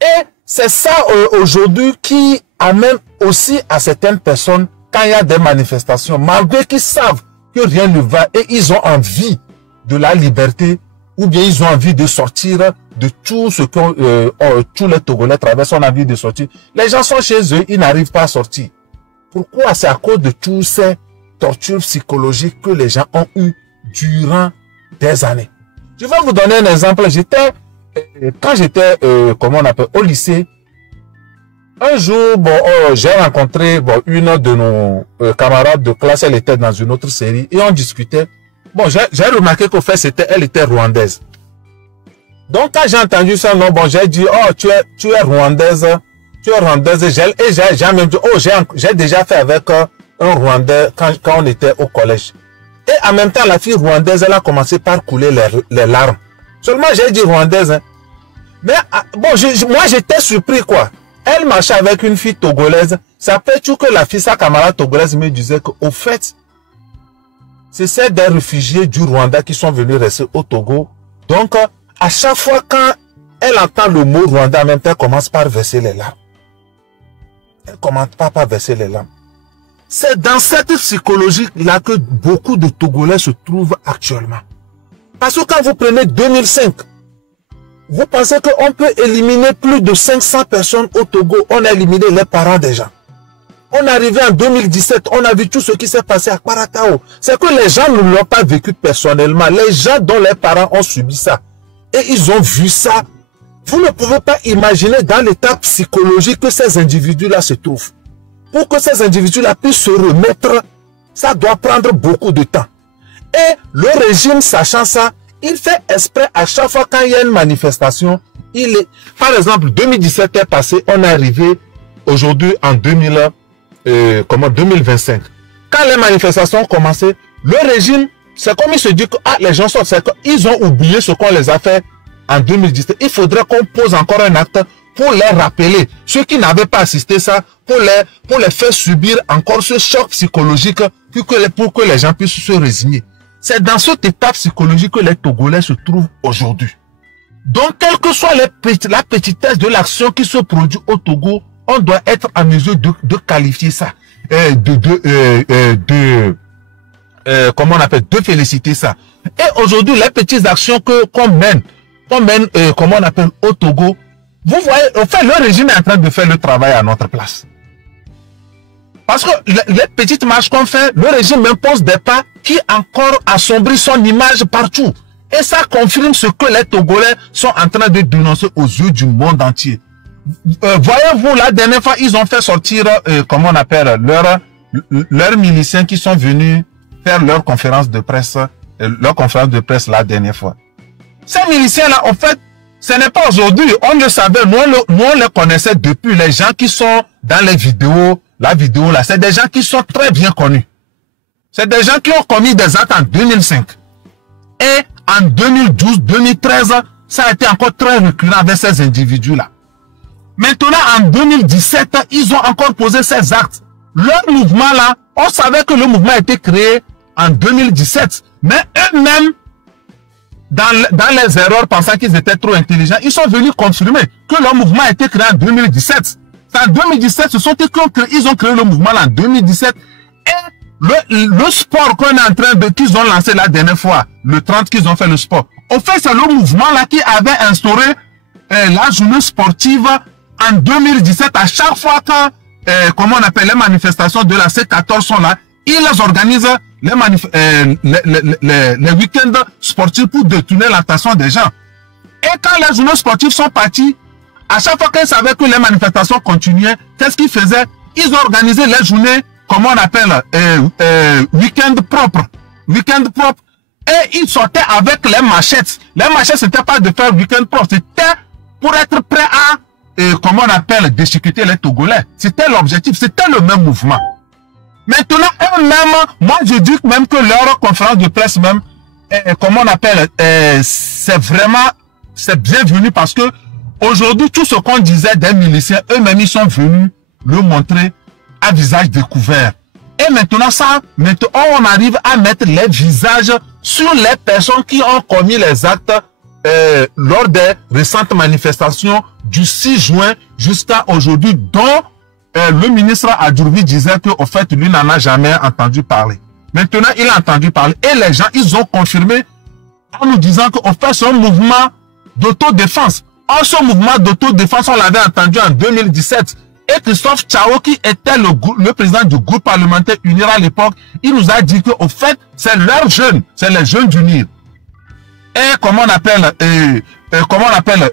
Et c'est ça aujourd'hui qui amène aussi à certaines personnes, quand il y a des manifestations, malgré qu'ils savent que rien ne va et ils ont envie de la liberté, ou bien ils ont envie de sortir de tout ce que tous les Togolais traversent, ont envie de sortir. Les gens sont chez eux, ils n'arrivent pas à sortir. Pourquoi? C'est à cause de toutes ces tortures psychologiques que les gens ont eues durant des années. Je vais vous donner un exemple. Quand j'étais, comment on appelle, au lycée, un jour, j'ai rencontré une de nos camarades de classe, elle était dans une autre série et on discutait. Bon, j'ai remarqué qu'au fait, elle était rwandaise. Donc, quand j'ai entendu ça, non, bon, j'ai dit, oh, tu es rwandaise. Tu es rwandaise. Et j'ai même dit, oh, j'ai déjà fait avec un Rwandais quand on était au collège. Et en même temps, la fille rwandaise, elle a commencé par couler les larmes. Seulement, j'ai dit rwandaise. Hein. Mais, bon, moi, j'étais surpris, quoi. Elle marchait avec une fille togolaise. Ça fait tout que la fille, sa camarade togolaise, me disait qu'au fait, c'est des réfugiés du Rwanda qui sont venus rester au Togo. Donc, à chaque fois quand elle entend le mot Rwanda, en même temps, elle commence par verser les larmes. Elle commence pas par verser les larmes. C'est dans cette psychologie-là que beaucoup de Togolais se trouvent actuellement. Parce que quand vous prenez 2005, vous pensez qu'on peut éliminer plus de 500 personnes au Togo. On a éliminé les parents des gens. On est arrivé en 2017, on a vu tout ce qui s'est passé à Kparatao. C'est que les gens ne l'ont pas vécu personnellement. Les gens dont les parents ont subi ça. Et ils ont vu ça. Vous ne pouvez pas imaginer dans l'état psychologique que ces individus-là se trouvent. Pour que ces individus-là puissent se remettre, ça doit prendre beaucoup de temps. Et le régime, sachant ça, il fait exprès à chaque fois quand il y a une manifestation, par exemple, 2017 est passé, on est arrivé aujourd'hui en 2025. Quand les manifestations ont commencé, le régime, c'est comme il se dit que les gens sont, ils ont oublié ce qu'on les a fait en 2017. Il faudrait qu'on pose encore un acte pour les rappeler. Ceux qui n'avaient pas assisté ça, pour les faire subir encore ce choc psychologique pour que les gens puissent se résigner. C'est dans cet état psychologique que les Togolais se trouvent aujourd'hui. Donc, quelle que soit la petitesse de l'action qui se produit au Togo, on doit être en mesure de qualifier ça, comment on appelle, de féliciter ça. Et aujourd'hui, les petites actions qu'on mène, comment on appelle, au Togo, vous voyez, en fait, le régime est en train de faire le travail à notre place. Parce que les petites marches qu'on fait, le régime impose des pas qui encore assombrissent son image partout. Et ça confirme ce que les Togolais sont en train de dénoncer aux yeux du monde entier. Voyez-vous, la dernière fois, ils ont fait sortir, comment on appelle, leurs miliciens qui sont venus faire leur conférence de presse la dernière fois. Ces miliciens-là, en fait, ce n'est pas aujourd'hui, on le savait, nous on les connaissait depuis, les gens qui sont dans les vidéos, la vidéo là, c'est des gens qui sont très bien connus. C'est des gens qui ont commis des actes en 2005. Et en 2012, 2013, ça a été encore très reculant avec ces individus-là. Maintenant, en 2017, ils ont encore posé ces actes. Leur mouvement là, on savait que le mouvement a été créé en 2017. Mais eux-mêmes, dans les erreurs, pensant qu'ils étaient trop intelligents, ils sont venus confirmer que leur mouvement a été créé en 2017. C'est en 2017, ils ont créé le mouvement là, en 2017. Et le sport qu'on est en train qu'ils ont lancé la dernière fois, le 30 qu'ils ont fait le sport. Au fait, c'est le mouvement là qui avait instauré la journée sportive en 2017. À chaque fois quand, comment on appelle, les manifestations de la C14 sont là, ils organisent les week-ends sportifs pour détourner l'attention des gens. Et quand les journées sportives sont parties, à chaque fois qu'ils savaient que les manifestations continuaient, qu'est-ce qu'ils faisaient? Ils ont organisé les journées, comment on appelle, week-end propre. Week-end propre. Et ils sortaient avec les machettes. Les machettes, c'était pas de faire week-end propre, c'était pour être prêt à, comment on appelle, déchiqueter les Togolais. C'était l'objectif, c'était le même mouvement. Maintenant, eux-mêmes, moi je dis même que leur conférence de presse même, comment on appelle, c'est bienvenu parce que aujourd'hui, tout ce qu'on disait des miliciens, eux-mêmes, ils sont venus le montrer à visage découvert. Et maintenant, on arrive à mettre les visages sur les personnes qui ont commis les actes lors des récentes manifestations du 6 juin jusqu'à aujourd'hui, dont le ministre Adjoubi disait qu'au fait, lui n'en a jamais entendu parler. Maintenant, il a entendu parler. Et les gens, ils ont confirmé en nous disant qu'au fait, c'est un mouvement d'autodéfense. Ce mouvement d'autodéfense, on l'avait entendu en 2017. Et Christophe Tchao, qui était le président du groupe parlementaire UNIR à l'époque, il nous a dit qu'au fait, c'est leurs jeunes, c'est les jeunes d'UNIR. Et comment on appelle,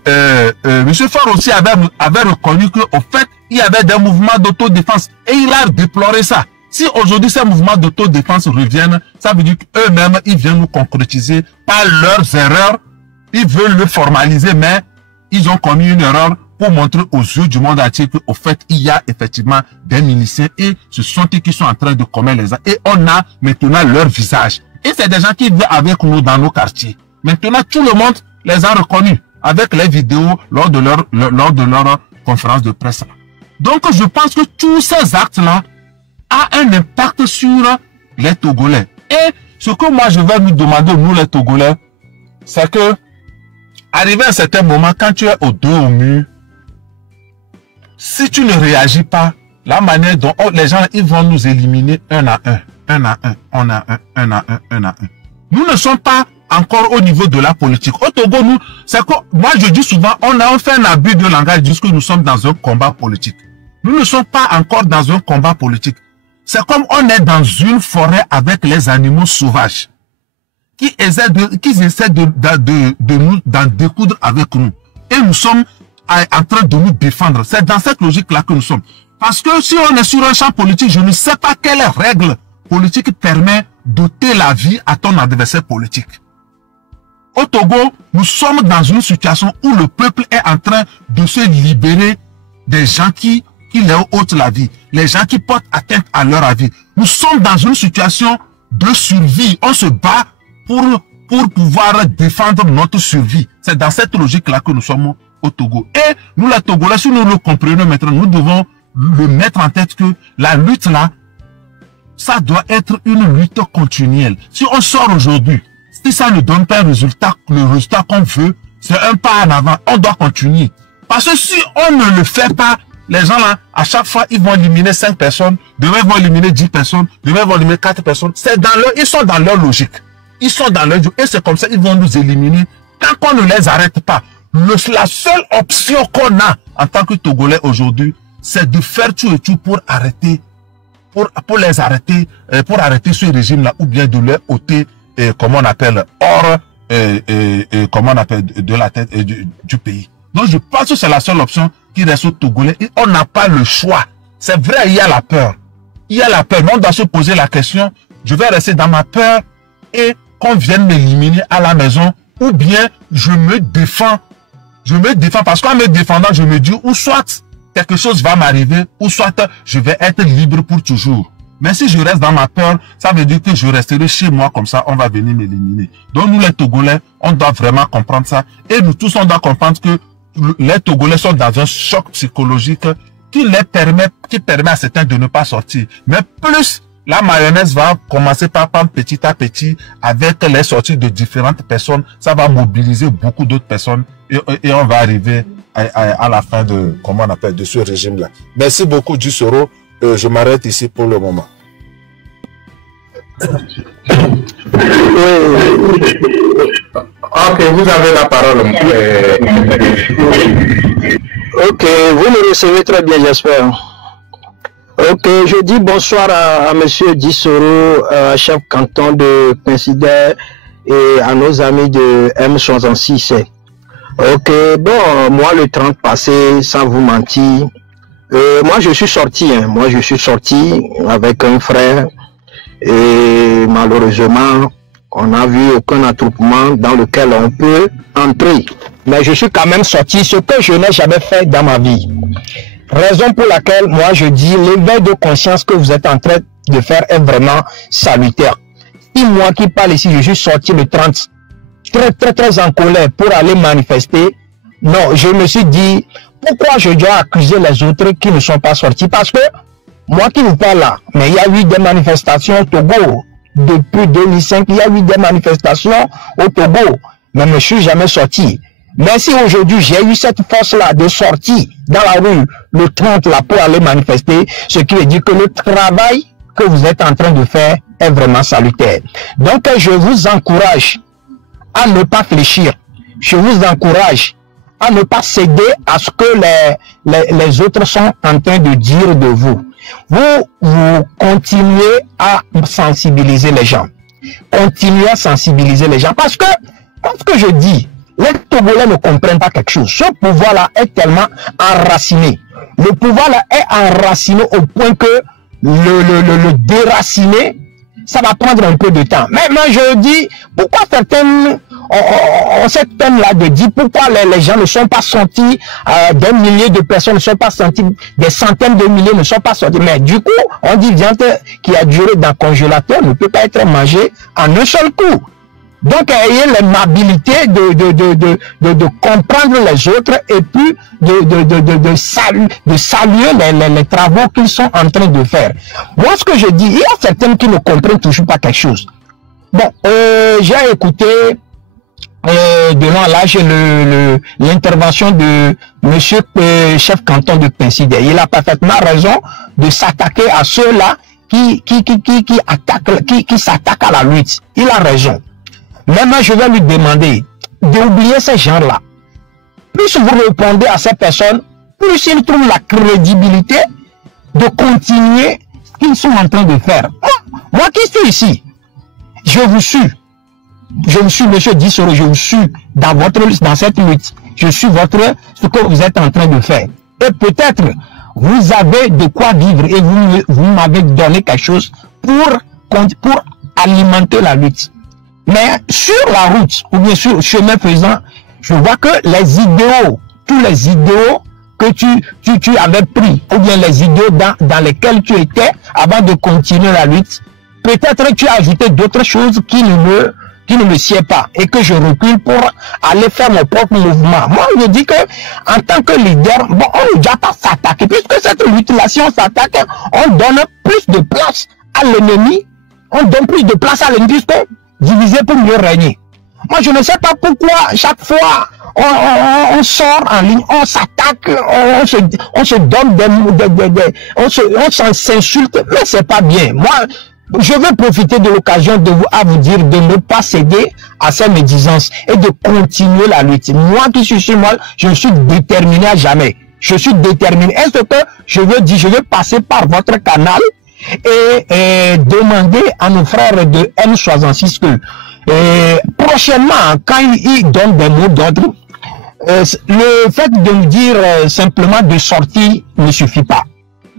M. Faure aussi avait reconnu qu'au fait, il y avait des mouvements d'autodéfense. Et il a déploré ça. Si aujourd'hui ces mouvements d'autodéfense reviennent, ça veut dire qu'eux-mêmes, ils viennent nous concrétiser par leurs erreurs. ils veulent le formaliser, mais ils ont commis une erreur pour montrer aux yeux du monde entier qu'au fait, il y a effectivement des miliciens et ce sont eux qui sont en train de commettre les actes. Et on a maintenant leur visage. Et c'est des gens qui vivent avec nous dans nos quartiers. Maintenant, tout le monde les a reconnus avec les vidéos lors de leur conférence de presse. Donc, je pense que tous ces actes-là ont un impact sur les Togolais. Et ce que moi, je vais nous demander, nous les Togolais, c'est que, arrivé à un certain moment, quand tu es au dos au mur, si tu ne réagis pas, la manière dont les gens ils vont nous éliminer un à un. Nous ne sommes pas encore au niveau de la politique. Au Togo, nous, c'est que, moi je dis souvent, on a fait un abus de langage jusque nous sommes dans un combat politique. Nous ne sommes pas encore dans un combat politique. C'est comme on est dans une forêt avec les animaux sauvages qui essaient de nous d'en découdre avec nous. Et nous sommes en train de nous défendre. C'est dans cette logique-là que nous sommes. Parce que si on est sur un champ politique, je ne sais pas quelle règle politique permet d'ôter la vie à ton adversaire politique. Au Togo, nous sommes dans une situation où le peuple est en train de se libérer des gens qui leur ôtent la vie, les gens qui portent atteinte à leur vie. Nous sommes dans une situation de survie. On se bat pour pouvoir défendre notre survie. C'est dans cette logique-là que nous sommes au Togo. Et nous, les Togolais, si nous le comprenons maintenant, nous devons le mettre en tête que la lutte là, ça doit être une lutte continuelle. Si on sort aujourd'hui, si ça ne donne pas le résultat qu'on veut, c'est un pas en avant. On doit continuer. Parce que si on ne le fait pas, les gens là, à chaque fois, ils vont éliminer 5 personnes, demain ils vont éliminer 10 personnes, demain ils vont éliminer 4 personnes. Ils sont dans leur logique. Ils sont dans leur et c'est comme ça ils vont nous éliminer tant qu'on ne les arrête pas. La seule option qu'on a en tant que Togolais aujourd'hui, c'est de faire tout et tout pour arrêter, pour les arrêter, pour arrêter ce régime-là, ou bien de leur ôter, comment on appelle, hors, comment on appelle, de la tête du pays. Donc je pense que c'est la seule option qui reste aux Togolais et on n'a pas le choix. C'est vrai, il y a la peur. Il y a la peur, mais on doit se poser la question, je vais rester dans ma peur et qu'on vienne m'éliminer à la maison, ou bien je me défends. Je me défends parce qu'en me défendant, je me dis, ou soit quelque chose va m'arriver, ou soit je vais être libre pour toujours. Mais si je reste dans ma peur, ça veut dire que je resterai chez moi comme ça, on va venir m'éliminer. Donc nous les Togolais, on doit vraiment comprendre ça. Et nous tous, on doit comprendre que les Togolais sont dans un choc psychologique qui permet à certains de ne pas sortir. Mais plus la mayonnaise va commencer par prendre petit à petit avec les sorties de différentes personnes, ça va mobiliser beaucoup d'autres personnes et on va arriver à la fin de, comment on appelle, de ce régime-là. Merci beaucoup, Dusoro. Je m'arrête ici pour le moment. Ok, vous avez la parole. Ok, vous me recevez très bien, j'espère. Ok, je dis bonsoir à monsieur Dissoro, chef canton de Pincidère, et à nos amis de M66. Ok, bon, moi le 30 passé, sans vous mentir, moi je suis sorti, avec un frère, et malheureusement, on n'a vu aucun attroupement dans lequel on peut entrer. Mais je suis quand même sorti, ce que je n'ai jamais fait dans ma vie. Raison pour laquelle, moi, je dis, l'éveil de conscience que vous êtes en train de faire est vraiment salutaire. Si moi qui parle ici, je suis sorti le 30, très en colère pour aller manifester, non, je me suis dit, pourquoi je dois accuser les autres qui ne sont pas sortis? Parce que, moi qui vous parle là, mais il y a eu des manifestations au Togo, depuis 2005, il y a eu des manifestations au Togo, mais je ne suis jamais sorti. Mais si aujourd'hui j'ai eu cette force-là de sortir dans la rue le 30 là pour aller manifester, ce qui veut dire que le travail que vous êtes en train de faire est vraiment salutaire. Donc je vous encourage à ne pas fléchir. Je vous encourage à ne pas céder à ce que les autres sont en train de dire de vous. Vous continuez à sensibiliser les gens. Continuez à sensibiliser les gens. Parce que, comme ce que je dis, les Togolais ne comprennent pas quelque chose. Ce pouvoir-là est tellement enraciné. Le pouvoir-là est enraciné au point que le déraciner, ça va prendre un peu de temps. Mais je dis, pourquoi certains on s'étonne là de dire pourquoi les gens ne sont pas sortis, des milliers de personnes ne sont pas sorties, des centaines de milliers ne sont pas sortis. Mais du coup, on dit viande qui a duré dans le congélateur ne peut pas être mangée en un seul coup. Donc, ayez l'amabilité de comprendre les autres et puis de saluer les travaux qu'ils sont en train de faire. Moi, ce que je dis, il y a certains qui ne comprennent toujours pas quelque chose. Bon, j'ai écouté devant là, j'ai l'intervention de monsieur chef canton de Pensidé. Il a parfaitement raison de s'attaquer à ceux-là qui s'attaquent à la lutte. Il a raison. Maintenant, je vais lui demander d'oublier ces gens-là. Plus vous répondez à ces personnes, plus ils trouvent la crédibilité de continuer ce qu'ils sont en train de faire. Moi qui suis ici, je vous suis, monsieur Dissoro, je vous suis dans cette lutte. Je suis ce que vous êtes en train de faire. Et peut-être, vous avez de quoi vivre et vous m'avez donné quelque chose pour alimenter la lutte. Mais sur la route, ou bien sur le chemin faisant, je vois que les idéaux, tous les idéaux que tu avais pris, ou bien les idéaux dans lesquels tu étais avant de continuer la lutte, peut-être tu as ajouté d'autres choses qui ne me sied pas et que je recule pour aller faire mon propre mouvement. Moi, je dis que en tant que leader, bon, on ne doit pas s'attaquer, puisque cette lutte-là, si on s'attaque, on donne plus de place à l'ennemi, puisque diviser pour mieux régner. Moi, je ne sais pas pourquoi chaque fois on sort en ligne, on s'attaque, on se donne on s'insulte, mais c'est pas bien. Moi, je veux profiter de l'occasion à vous dire de ne pas céder à ces médisances et de continuer la lutte. Moi qui suis chez moi, je suis déterminé à jamais. Je suis déterminé. Est-ce que je veux passer par votre canal et demander à nos frères de M66 que prochainement, quand ils donnent des mots d'ordre, le fait de me dire simplement de sortir ne suffit pas.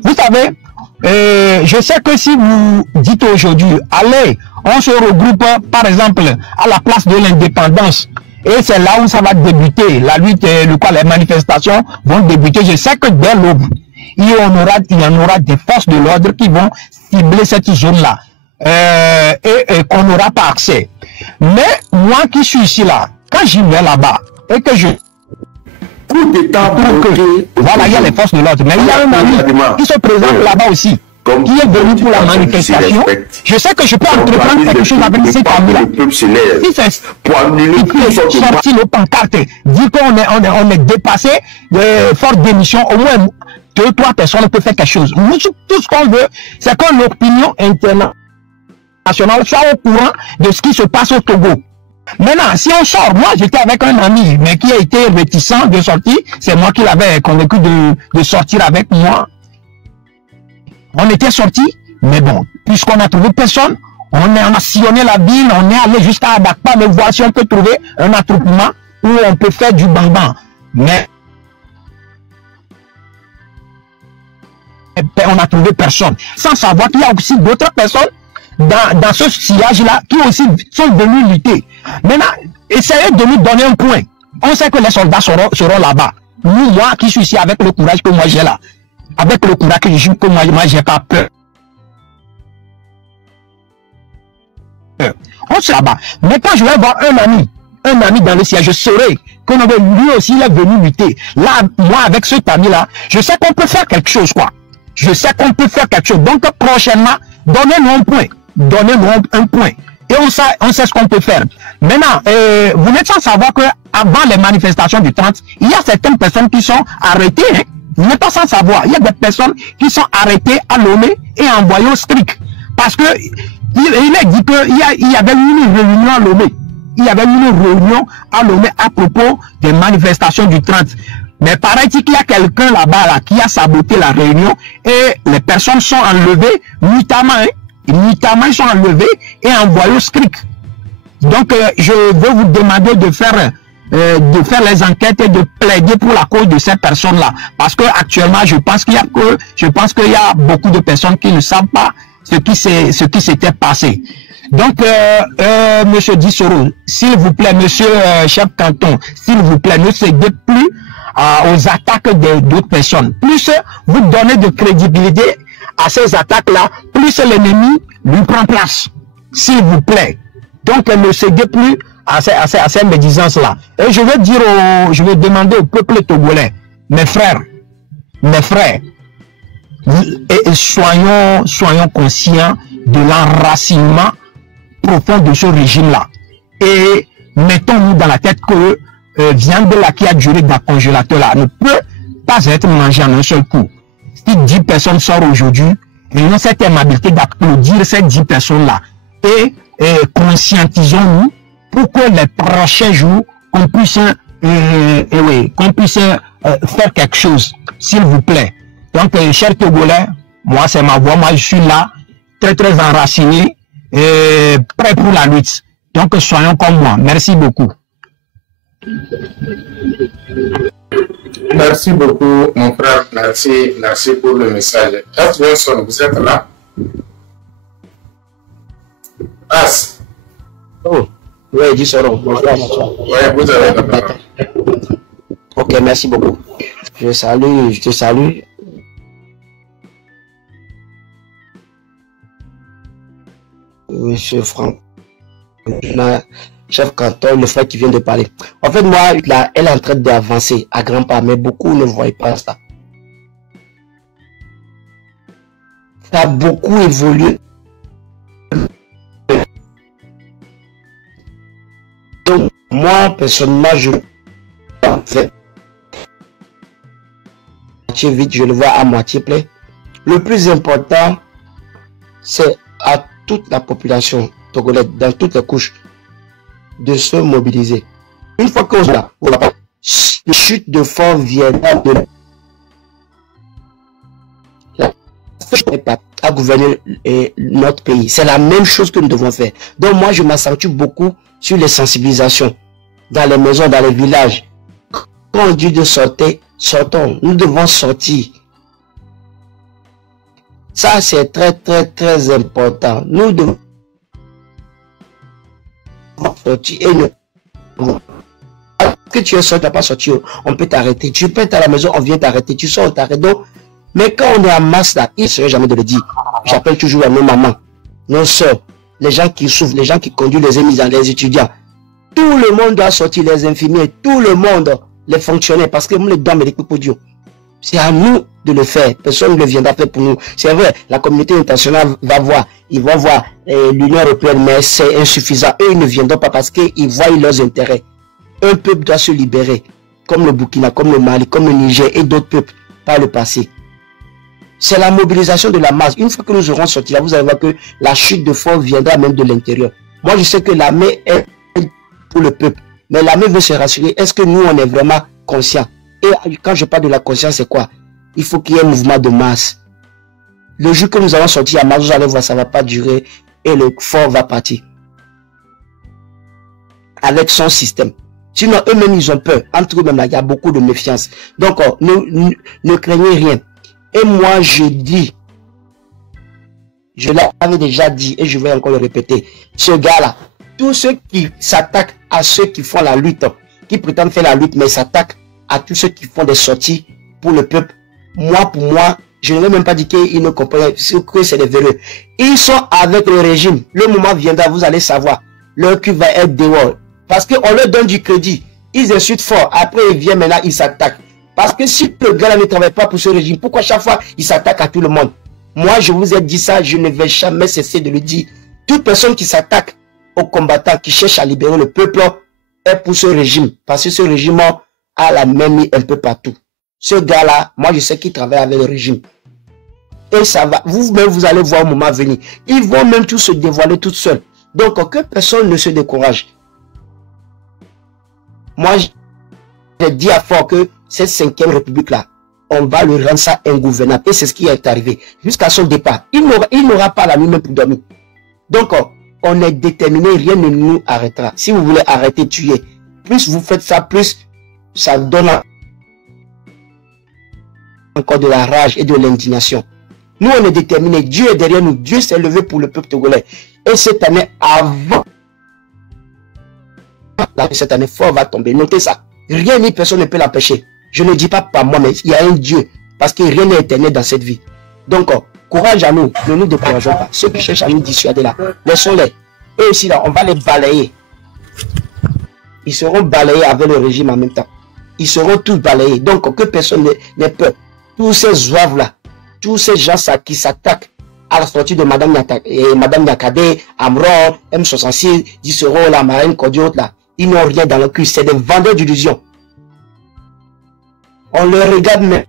Vous savez, je sais que si vous dites aujourd'hui, allez, on se regroupe par exemple à la place de l'indépendance, et c'est là où ça va débuter, la lutte, les manifestations vont débuter. Je sais que dès l'aube, il y en aura des forces de l'ordre qui vont cibler cette zone-là et qu'on n'aura pas accès. Mais moi qui suis ici là, quand j'y vais là-bas et que je coup d'état bloqué. Voilà, il y a les forces de l'ordre, mais il y a un ami qui se présente là-bas aussi, qui est venu pour la manifestation. Je sais que je peux entreprendre quelque chose avec cet ami-là. Si c'est sorti nos pancartes, dit qu'on est dépassé, force d'émission, au moins 2-3 personnes peuvent faire quelque chose. Nous, tout ce qu'on veut, c'est que l'opinion internationale soit au courant de ce qui se passe au Togo. Maintenant, si on sort, moi j'étais avec un ami, mais qui a été réticent de sortir, c'est moi qui l'avais convaincu de sortir avec moi. On était sortis, mais bon, puisqu'on a trouvé personne, on a sillonné la ville, on est allé jusqu'à Abakpa, mais voir si on peut trouver un attroupement où on peut faire du bang-bang. Mais on n'a trouvé personne, sans savoir qu'il y a aussi d'autres personnes dans ce sillage-là qui aussi sont venus lutter. Maintenant, essayez de nous donner un point. On sait que les soldats seront là-bas. Moi qui suis ici avec le courage que moi j'ai là, avec le courage que moi j'ai pas peur. On sera là-bas. Mais quand je vais voir un ami dans le siège, je saurai que lui aussi il est venu lutter. Là, moi avec cet ami-là, je sais qu'on peut faire quelque chose, quoi. Je sais qu'on peut faire quelque chose. Donc prochainement, donnez-nous un point. Donnez-nous un point. Et on sait ce qu'on peut faire. Maintenant, vous n'êtes sans savoir qu'avant les manifestations du 30, il y a certaines personnes qui sont arrêtées. Hein? Vous n'êtes pas sans savoir. Il y a des personnes qui sont arrêtées à Lomé et envoyées au strict. Parce que il est dit qu'il y avait une réunion à Lomé. Il y avait une réunion à Lomé à propos des manifestations du 30. Mais paraît-il qu'il y a quelqu'un là-bas qui a saboté la réunion et les personnes sont enlevées nuitamment. Hein? Nuitamment, ils sont enlevés et envoyés au SCRIC. Donc, je veux vous demander de faire les enquêtes et de plaider pour la cause de ces personnes-là. Parce que actuellement, je pense qu'il y a beaucoup de personnes qui ne savent pas ce qui s'était passé. Donc, monsieur Dissoro, s'il vous plaît, monsieur chef canton, s'il vous plaît, ne cédez plus aux attaques d'autres personnes. Plus vous donnez de crédibilité à ces attaques-là, plus l'ennemi lui prend place. S'il vous plaît. Donc, ne cédez plus à ces médisances-là. Et je vais demander au peuple togolais, mes frères, et soyons conscients de l'enracinement profond de ce régime-là. Et mettons-nous dans la tête que viande là qui a duré dans le congélateur là ne peut pas être mangée en un seul coup. Si 10 personnes sortent aujourd'hui, ayons cette aimabilité d'applaudir ces 10 personnes-là et conscientisons-nous pour que les prochains jours, qu'on puisse faire quelque chose, s'il vous plaît. Donc, chers Togolais, moi c'est ma voix, moi je suis là, très enraciné, et prêt pour la lutte. Donc, soyons comme moi. Merci beaucoup. Merci beaucoup, mon frère. Merci pour le message. As Wilson, vous êtes là? As. Oh, oui, Dissoro. Bonsoir. Oui, vous avez la parole. Ok, merci beaucoup. Je te salue. Monsieur Franck, chef canton, le frère qui vient de parler. En fait, moi, là, elle est en train d'avancer à grands pas, mais beaucoup ne voient pas ça. Ça a beaucoup évolué. Donc, moi, personnellement, je fais moitié vite, je le vois à moitié plein. Le plus important, c'est à toute la population togolaise, dans toutes les couches, de se mobiliser. Une fois qu'on là, la chute de force viendra de à gouverner notre pays. C'est la même chose que nous devons faire. Donc moi, je m'accentue beaucoup sur les sensibilisations dans les maisons, dans les villages. Quand on dit de sortir, sortons. Nous devons sortir. Ça, c'est très important. Nous devons sortir et nous... Que tu es sorti, tu n'as pas sorti, on peut t'arrêter. Tu peux être à la maison, on vient t'arrêter. Tu sors, on t'arrête. Donc, mais quand on est en masse là, il ne serait jamais de le dire. J'appelle toujours à nos mamans, nos soeurs, les gens qui souffrent, les gens qui conduisent les émigrants, les étudiants. Tout le monde doit sortir, les infirmiers, tout le monde, les fonctionnaires, parce que nous les dames et les Dieu. C'est à nous de le faire. Personne ne le viendra faire pour nous. C'est vrai, la communauté internationale va voir, ils vont voir l'Union européenne, mais c'est insuffisant. Eux, ils ne viendront pas parce qu'ils voient leurs intérêts. Un peuple doit se libérer, comme le Burkina, comme le Mali, comme le Niger et d'autres peuples par le passé. C'est la mobilisation de la masse. Une fois que nous aurons sorti là, vous allez voir que la chute de force viendra même de l'intérieur. Moi, je sais que l'armée est pour le peuple. Mais l'armée veut se rassurer. Est-ce que nous, on est vraiment conscients? Et quand je parle de la conscience, c'est quoi? Il faut qu'il y ait un mouvement de masse. Le jour que nous allons sortir à masse, vous allez voir, ça ne va pas durer et le fort va partir. Avec son système. Sinon, eux-mêmes, ils ont peur. Entre eux-mêmes, il y a beaucoup de méfiance. Donc, ne craignez rien. Et moi, je dis, je l'avais déjà dit et je vais encore le répéter, ce gars-là, tous ceux qui s'attaquent à ceux qui font la lutte, qui prétendent faire la lutte, mais s'attaquent à tous ceux qui font des sorties pour le peuple, moi, pour moi, je ne vais même pas dire qu'ils ne comprennent que c'est des véreux. Ils sont avec le régime. Le moment viendra, vous allez savoir. Leur cul va être dehors. Parce qu'on leur donne du crédit. Ils insultent fort. Après, ils viennent maintenant, ils s'attaquent. Parce que si le gars ne travaille pas pour ce régime, pourquoi chaque fois il s'attaque à tout le monde? Moi, je vous ai dit ça, je ne vais jamais cesser de le dire. Toute personne qui s'attaque aux combattants, qui cherche à libérer le peuple, est pour ce régime. Parce que ce régime a la même un peu partout. Ce gars-là, moi, je sais qu'il travaille avec le régime. Et ça va, vous-même, vous allez voir au moment venir. Ils vont même tous se dévoiler tout seuls. Donc, que personne ne se décourage. Moi, j'ai dit à fort que cette 5e république-là, on va le rendre ça ingouvernable. Et c'est ce qui est arrivé. Jusqu'à son départ. Il n'aura pas la nuit même pour dormir. Donc, on est déterminé, rien ne nous arrêtera. Si vous voulez arrêter, tuer. Plus vous faites ça, plus ça donne encore de la rage et de l'indignation. Nous, on est déterminés. Dieu est derrière nous. Dieu s'est levé pour le peuple togolais. Et cette année, avant, cette année, fort va tomber. Notez ça. Rien ni personne ne peut l'empêcher. Je ne dis pas par moi, mais il y a un Dieu. Parce que rien n'est éternel dans cette vie. Donc, courage à nous. Ne nous décourageons pas. Ceux qui cherchent à nous dissuader là, laissons-les. Eux aussi là, on va les balayer. Ils seront balayés avec le régime en même temps. Ils seront tous balayés. Donc, que personne n'ait peur. Tous ces zouaves là, tous ces gens qui s'attaquent à la sortie de Madame Yakade, Amron, M66, Dissero, la Marine Kodiote là, ils n'ont rien dans le cul. C'est des vendeurs d'illusions. On le regarde même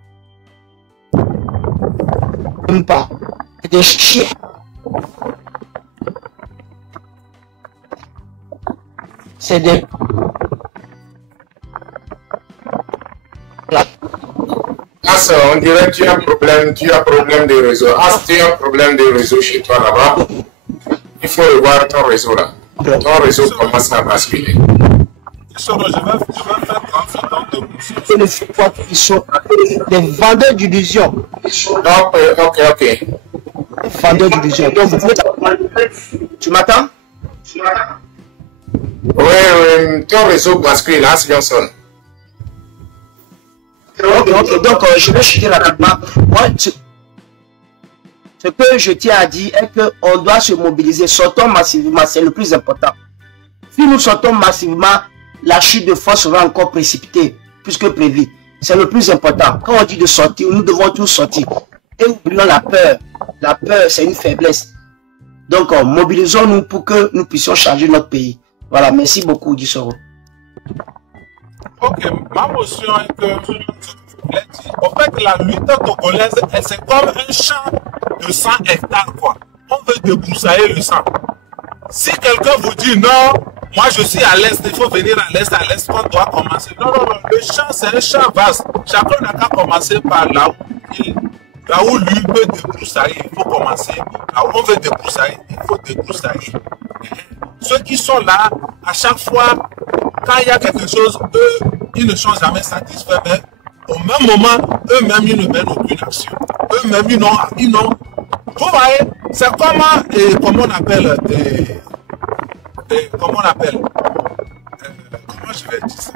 pas. C'est des chiens. C'est des... As, on dirait que tu as problème de réseau. As, tu as problème de réseau chez toi là-bas. Il faut revoir ton réseau là. Ton réseau commence à basculer. Je vais faire 37 ans de C'est le support qui sont des vendeurs d'illusions. Ok. Des vendeurs d'illusions. Donc vous pouvez... Tu m'attends? Oui, ton réseau bascule, là, c'est Johnson. Ok. Donc, je vais chuter rapidement. Moi, ce que je tiens à dire est qu'on doit se mobiliser. Sortons massivement, c'est le plus important. Si nous sortons massivement, la chute de force sera encore précipitée, plus que prévu. C'est le plus important. Quand on dit de sortir, nous devons tous sortir. Et oublions la peur. La peur, c'est une faiblesse. Donc, mobilisons-nous pour que nous puissions changer notre pays. Voilà, merci beaucoup, Dissoro. Ok, ma motion est que, en fait, la lutte togolaise, c'est comme un champ de 100 hectares, quoi. On veut débroussailler le sang. Si quelqu'un vous dit non, moi je suis à l'est, il faut venir à l'est, qu'on doit commencer. Non, le champ, c'est un champ vaste. Chacun n'a qu'à commencer par là où lui peut débroussailler, il faut commencer. Là où on veut débroussailler, il faut débroussailler. Ceux qui sont là, à chaque fois, quand il y a quelque chose, eux, ils ne sont jamais satisfaits, mais au même moment, eux-mêmes, ils ne mènent aucune action. Eux-mêmes, ils n'ont. Vous voyez, c'est comment on appelle, comment je vais dire ça?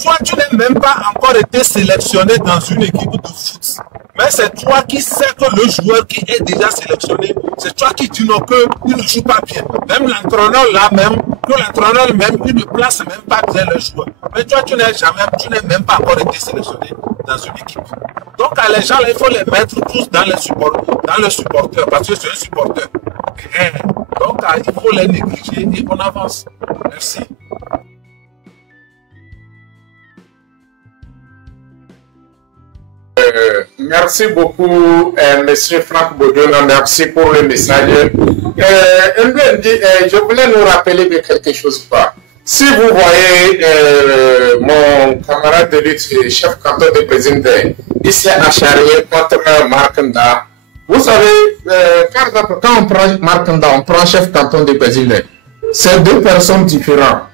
Toi, tu n'as même pas encore été sélectionné dans une équipe de foot. Mais c'est toi qui sais que le joueur qui est déjà sélectionné, c'est toi qui dis non qu'il ne joue pas bien. Même l'entraîneur là même, il ne place même pas bien le joueur. Mais toi, tu n'as même pas encore été sélectionné dans une équipe. Donc, les gens là, il faut les mettre tous dans le supporter, parce que c'est un supporter. Donc, il faut les négliger et on avance. Merci. Merci beaucoup, Monsieur Franck Bodona. Merci pour le message. Je voulais nous rappeler de quelque chose. Si vous voyez mon camarade de lutte, chef canton de président, il s'est acharné contre Markanda. Vous savez, quand on prend Markanda, on prend chef canton de président. C'est deux personnes différentes.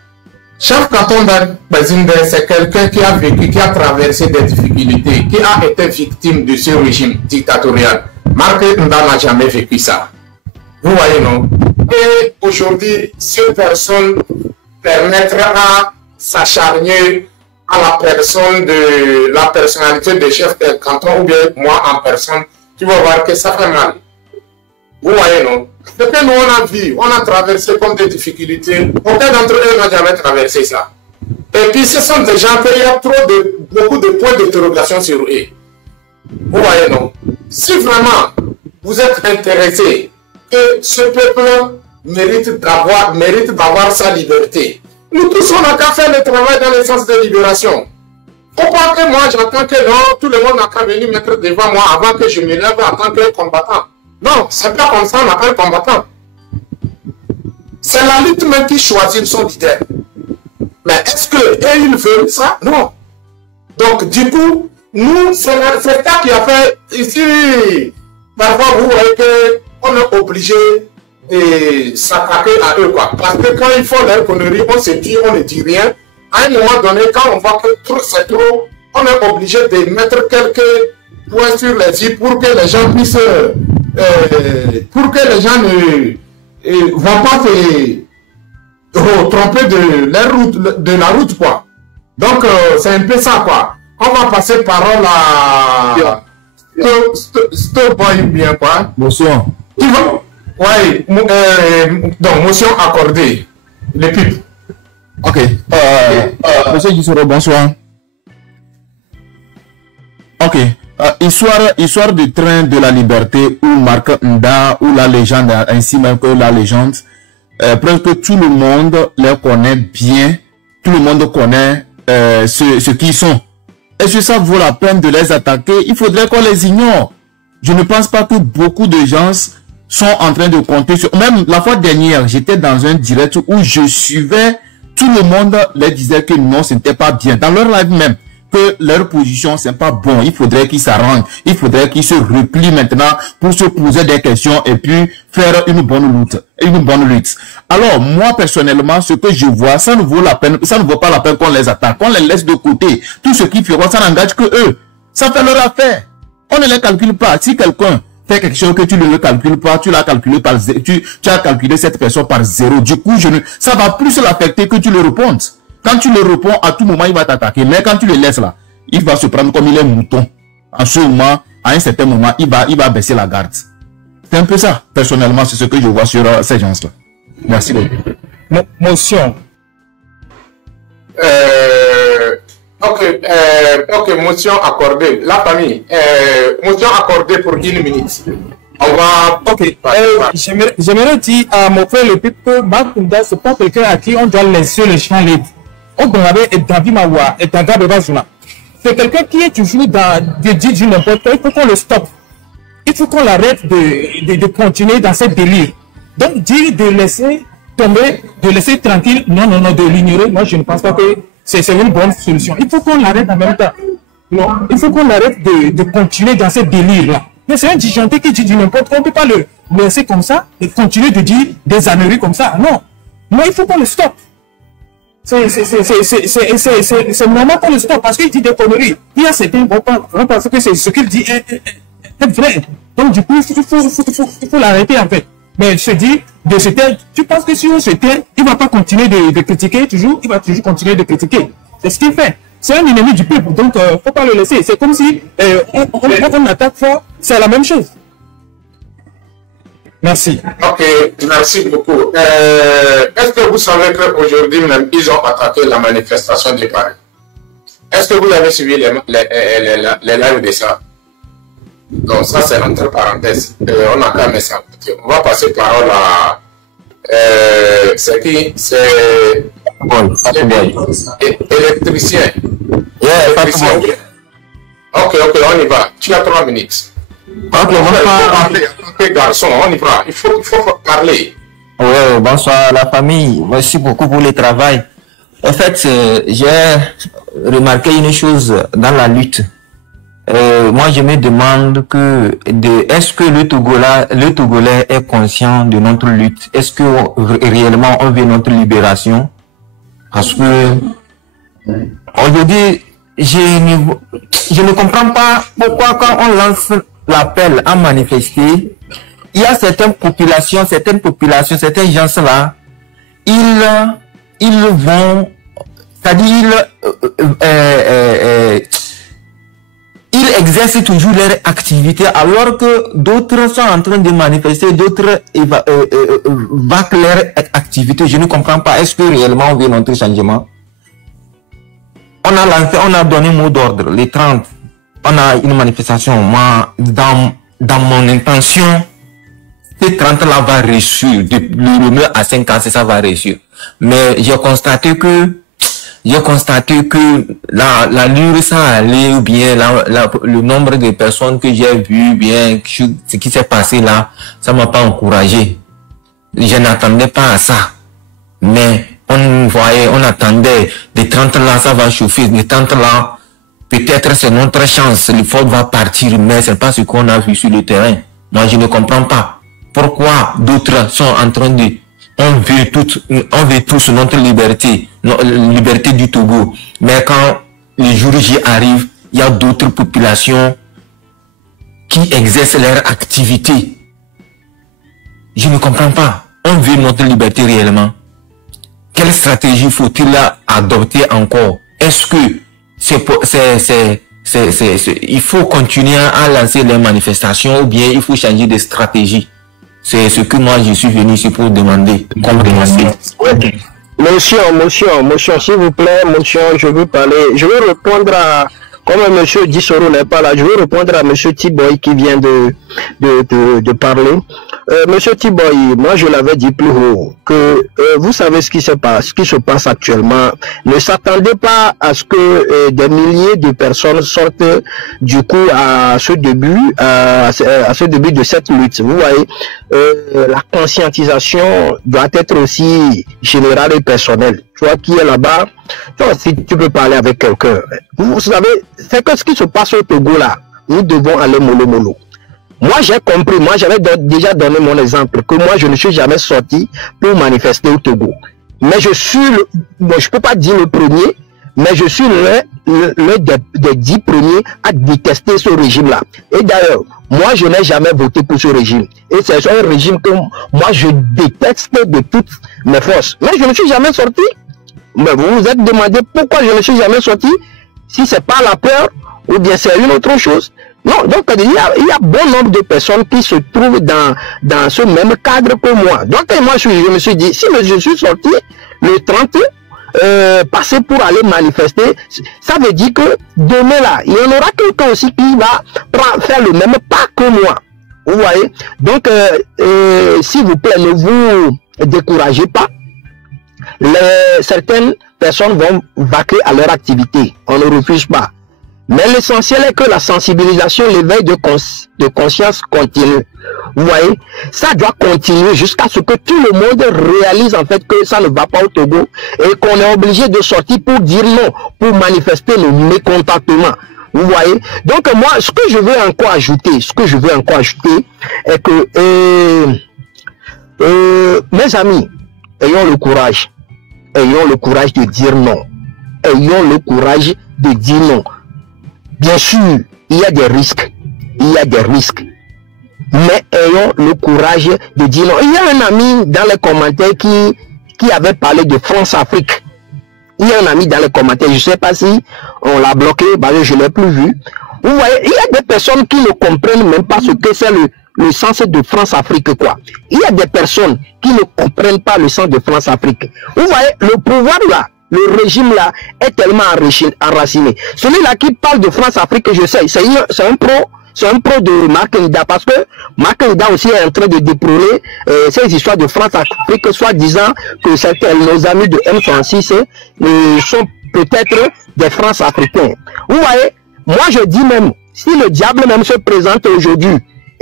Chef canton de président, c'est quelqu'un qui a vécu, qui a traversé des difficultés, qui a été victime de ce régime dictatorial. Markanda n'a jamais vécu ça. Vous voyez, non? Et aujourd'hui, cette personne permettra à s'acharner à la personne de la personnalité de chef de canton ou bien moi en personne, tu vas voir que ça fait mal. Vous voyez, non? Ce que nous on a vu, on a traversé comme des difficultés, aucun d'entre eux n'a jamais traversé ça. Et puis ce sont des gens qui ont beaucoup de points d'interrogation sur eux. Vous voyez, non? Si vraiment vous êtes intéressé que ce peuple mérite d'avoir sa liberté, nous tous on n'a qu'à faire le travail dans le sens de libération. Faut pas que moi j'attends que non, tout le monde n'a qu'à venir mettre devant moi avant que je me lève en tant que combattant. Non, c'est pas comme ça on appelle combattant. C'est la lutte même qui choisit son leader. Mais est-ce que eux ils veulent ça? Non. Donc du coup, nous, c'est ça qui a fait ici. Parfois vous voyez qu'on est obligé de s'attaquer à eux, quoi. Parce que quand ils font leur connerie, on se dit, on ne dit rien. À un moment donné, quand on voit que c'est trop, on est obligé de mettre quelques point sur les i pour que les gens puissent, pour que les gens ne vont pas se tromper de la route, quoi. Donc, c'est un peu ça, quoi. On va passer parole à Stop-boy bien, quoi. Motion. Oui, donc, motion accordée. Les pipes. Ok. Monsieur Gisoro, bonsoir. Ok. Histoire du train de la liberté où Marc Nda, ou la légende, ainsi même que la légende, presque tout le monde les connaît bien. Tout le monde connaît ce qu'ils sont. Est-ce que ça vaut la peine de les attaquer? Il faudrait qu'on les ignore. Je ne pense pas que beaucoup de gens sont en train de compter sur... Même la fois dernière, j'étais dans un direct où je suivais, tout le monde les disait que non, ce n'était pas bien. Dans leur live même, que leur position, c'est pas bon. Il faudrait qu'ils s'arrangent. Il faudrait qu'ils se replient maintenant pour se poser des questions et puis faire une bonne lutte. Alors, moi, personnellement, ce que je vois, ça ne vaut pas la peine qu'on les attaque, qu'on les laisse de côté. Tout ce qu'ils feront, ça n'engage que eux. Ça fait leur affaire. On ne les calcule pas. Si quelqu'un fait quelque chose que tu ne le calcules pas, tu l'as calculé par zéro, tu as calculé cette personne par zéro. Du coup, ça va plus l'affecter que tu le répondes. Quand tu le réponds, à tout moment, il va t'attaquer. Mais quand tu le laisses là, il va se prendre comme il est mouton. En ce moment, à un certain moment, il va baisser la garde. C'est un peu ça. Personnellement, c'est ce que je vois sur ces gens-là. Merci beaucoup. Motion. Ok, motion accordée. La famille, motion accordée pour 1 minute. On va... Ok, j'aimerais dire à mon frère le pipe que Marc Nda, c'est pas quelqu'un à qui on doit laisser le champ libre. C'est quelqu'un qui est toujours de dire du n'importe quoi. Il faut qu'on le stoppe. Il faut qu'on l'arrête de continuer dans cette délire. Donc, dire de laisser tomber, de laisser tranquille, non, de l'ignorer, moi je ne pense pas que c'est une bonne solution. Il faut qu'on l'arrête en même temps. Non, il faut qu'on arrête de continuer dans cette délire-là. Mais c'est un disjoncté qui dit du n'importe quoi. On ne peut pas le laisser comme ça et continuer de dire des âneries comme ça. Non, il faut qu'on le stoppe. C'est normal qu'on le stoppe parce qu'il dit des conneries. Il y a certains qui vont penser que ce qu'il dit est vrai. Donc du coup, il faut l'arrêter en fait. Mais je dis, de se taire, tu penses que si on se tait, il ne va pas continuer de critiquer toujours, il va toujours continuer de critiquer. C'est ce qu'il fait. C'est un ennemi du peuple, donc il ne faut pas le laisser. C'est comme si on attaque fort, c'est la même chose. Merci. Ok, merci beaucoup. Est-ce que vous savez qu'aujourd'hui même, ils ont attaqué la manifestation de Paris? Est-ce que vous avez suivi les lives de ça? Donc ça c'est entre parenthèses. On a qu'à mettre ça. On va passer parole à... c'est qui? C'est... Électricien. Ok, on y va. Tu as 3 minutes. Ok, bonsoir. Garçon, on y va. Il faut parler. Oui, bonsoir la famille. Merci beaucoup pour le travail. En fait, j'ai remarqué une chose dans la lutte. Moi, je me demande est-ce que le Togolais est conscient de notre lutte? Est-ce que réellement on veut notre libération? Parce que aujourd'hui, je ne comprends pas pourquoi quand on lance l'appel à manifester, il y a certaines populations, certains gens-là, ils vont, c'est-à-dire, ils exercent toujours leur activité alors que d'autres sont en train de manifester, d'autres vaquent leur activité. Je ne comprends pas. Est-ce que réellement on veut notre changement? On a donné mot d'ordre, les 30. On a une manifestation. Moi, dans mon intention, ces 30-là va réussir. Le mieux à 5 ans, ça va réussir. Mais j'ai constaté que l'allure sans aller, ou bien le nombre de personnes que j'ai vues, bien ce qui s'est passé là, ça m'a pas encouragé. Je n'attendais pas à ça. Mais on attendait, des 30 là, ça va chauffer, des 30 là, peut-être c'est notre chance, le fort va partir, mais c'est pas ce qu'on a vu sur le terrain. Moi, je ne comprends pas. Pourquoi d'autres sont en train de... On veut tous notre liberté, liberté du Togo. Mais quand les jours J arrivent, il y a d'autres populations qui exercent leur activité. Je ne comprends pas. On veut notre liberté réellement. Quelle stratégie faut-il adopter encore? Est-ce que il faut continuer à lancer les manifestations ou bien il faut changer de stratégie? C'est ce que moi je suis venu ici pour demander. Monsieur, s'il vous plaît, monsieur, je veux parler. Je veux répondre à, comme monsieur Dissoro n'est pas là, je veux répondre à monsieur Tiboy qui vient de parler. Monsieur Tiboy, moi je l'avais dit plus haut que vous savez ce qui se passe actuellement. Ne s'attendez pas à ce que des milliers de personnes sortent du coup à ce début de cette lutte. Vous voyez, la conscientisation doit être aussi générale et personnelle. Toi qui es là-bas, si tu peux parler avec quelqu'un, vous savez, c'est que ce qui se passe au Togo là, nous devons aller mollo. Moi j'ai compris, moi j'avais déjà donné mon exemple, que moi je ne suis jamais sorti pour manifester au Togo. Mais je suis, je peux pas dire le premier, mais je suis l'un des 10 premiers à détester ce régime-là. Et d'ailleurs, moi je n'ai jamais voté pour ce régime. Et c'est un régime que moi je déteste de toutes mes forces. Mais je ne suis jamais sorti. Mais vous vous êtes demandé pourquoi je ne suis jamais sorti, si c'est pas la peur ou bien c'est une autre chose. Non, donc il y a bon nombre de personnes qui se trouvent dans ce même cadre que moi. Donc moi je me suis dit, si je suis sorti le 30, passer pour aller manifester, ça veut dire que demain là, il y en aura quelqu'un aussi qui va faire le même pas que moi. Vous voyez? Donc s'il vous plaît, ne vous découragez pas. Certaines personnes vont vaquer à leur activité. On ne refuse pas. Mais l'essentiel est que la sensibilisation, l'éveil de conscience continue. Vous voyez, ça doit continuer jusqu'à ce que tout le monde réalise en fait que ça ne va pas au Togo et qu'on est obligé de sortir pour dire non, pour manifester le mécontentement. Vous voyez. Donc moi, ce que je veux encore ajouter est que mes amis, ayons le courage de dire non. Ayons le courage de dire non. Bien sûr, il y a des risques. Mais ayons le courage de dire non. Il y a un ami dans les commentaires qui avait parlé de France-Afrique. Il y a un ami dans les commentaires, je ne sais pas si on l'a bloqué, parce que je ne l'ai plus vu. Vous voyez, il y a des personnes qui ne comprennent même pas ce que c'est le sens de France-Afrique, quoi. Il y a des personnes qui ne comprennent pas le sens de France-Afrique. Vous voyez, le pouvoir là, le régime là est tellement enraciné. Celui-là qui parle de France-Afrique, je sais, c'est un pro de Marc Nida, parce que Marc Nida aussi est en train de déprôler ces histoires de France-Afrique, soit disant que nos amis de M106 sont peut-être des France-Africains. Vous voyez, moi je dis même, si le diable même se présente aujourd'hui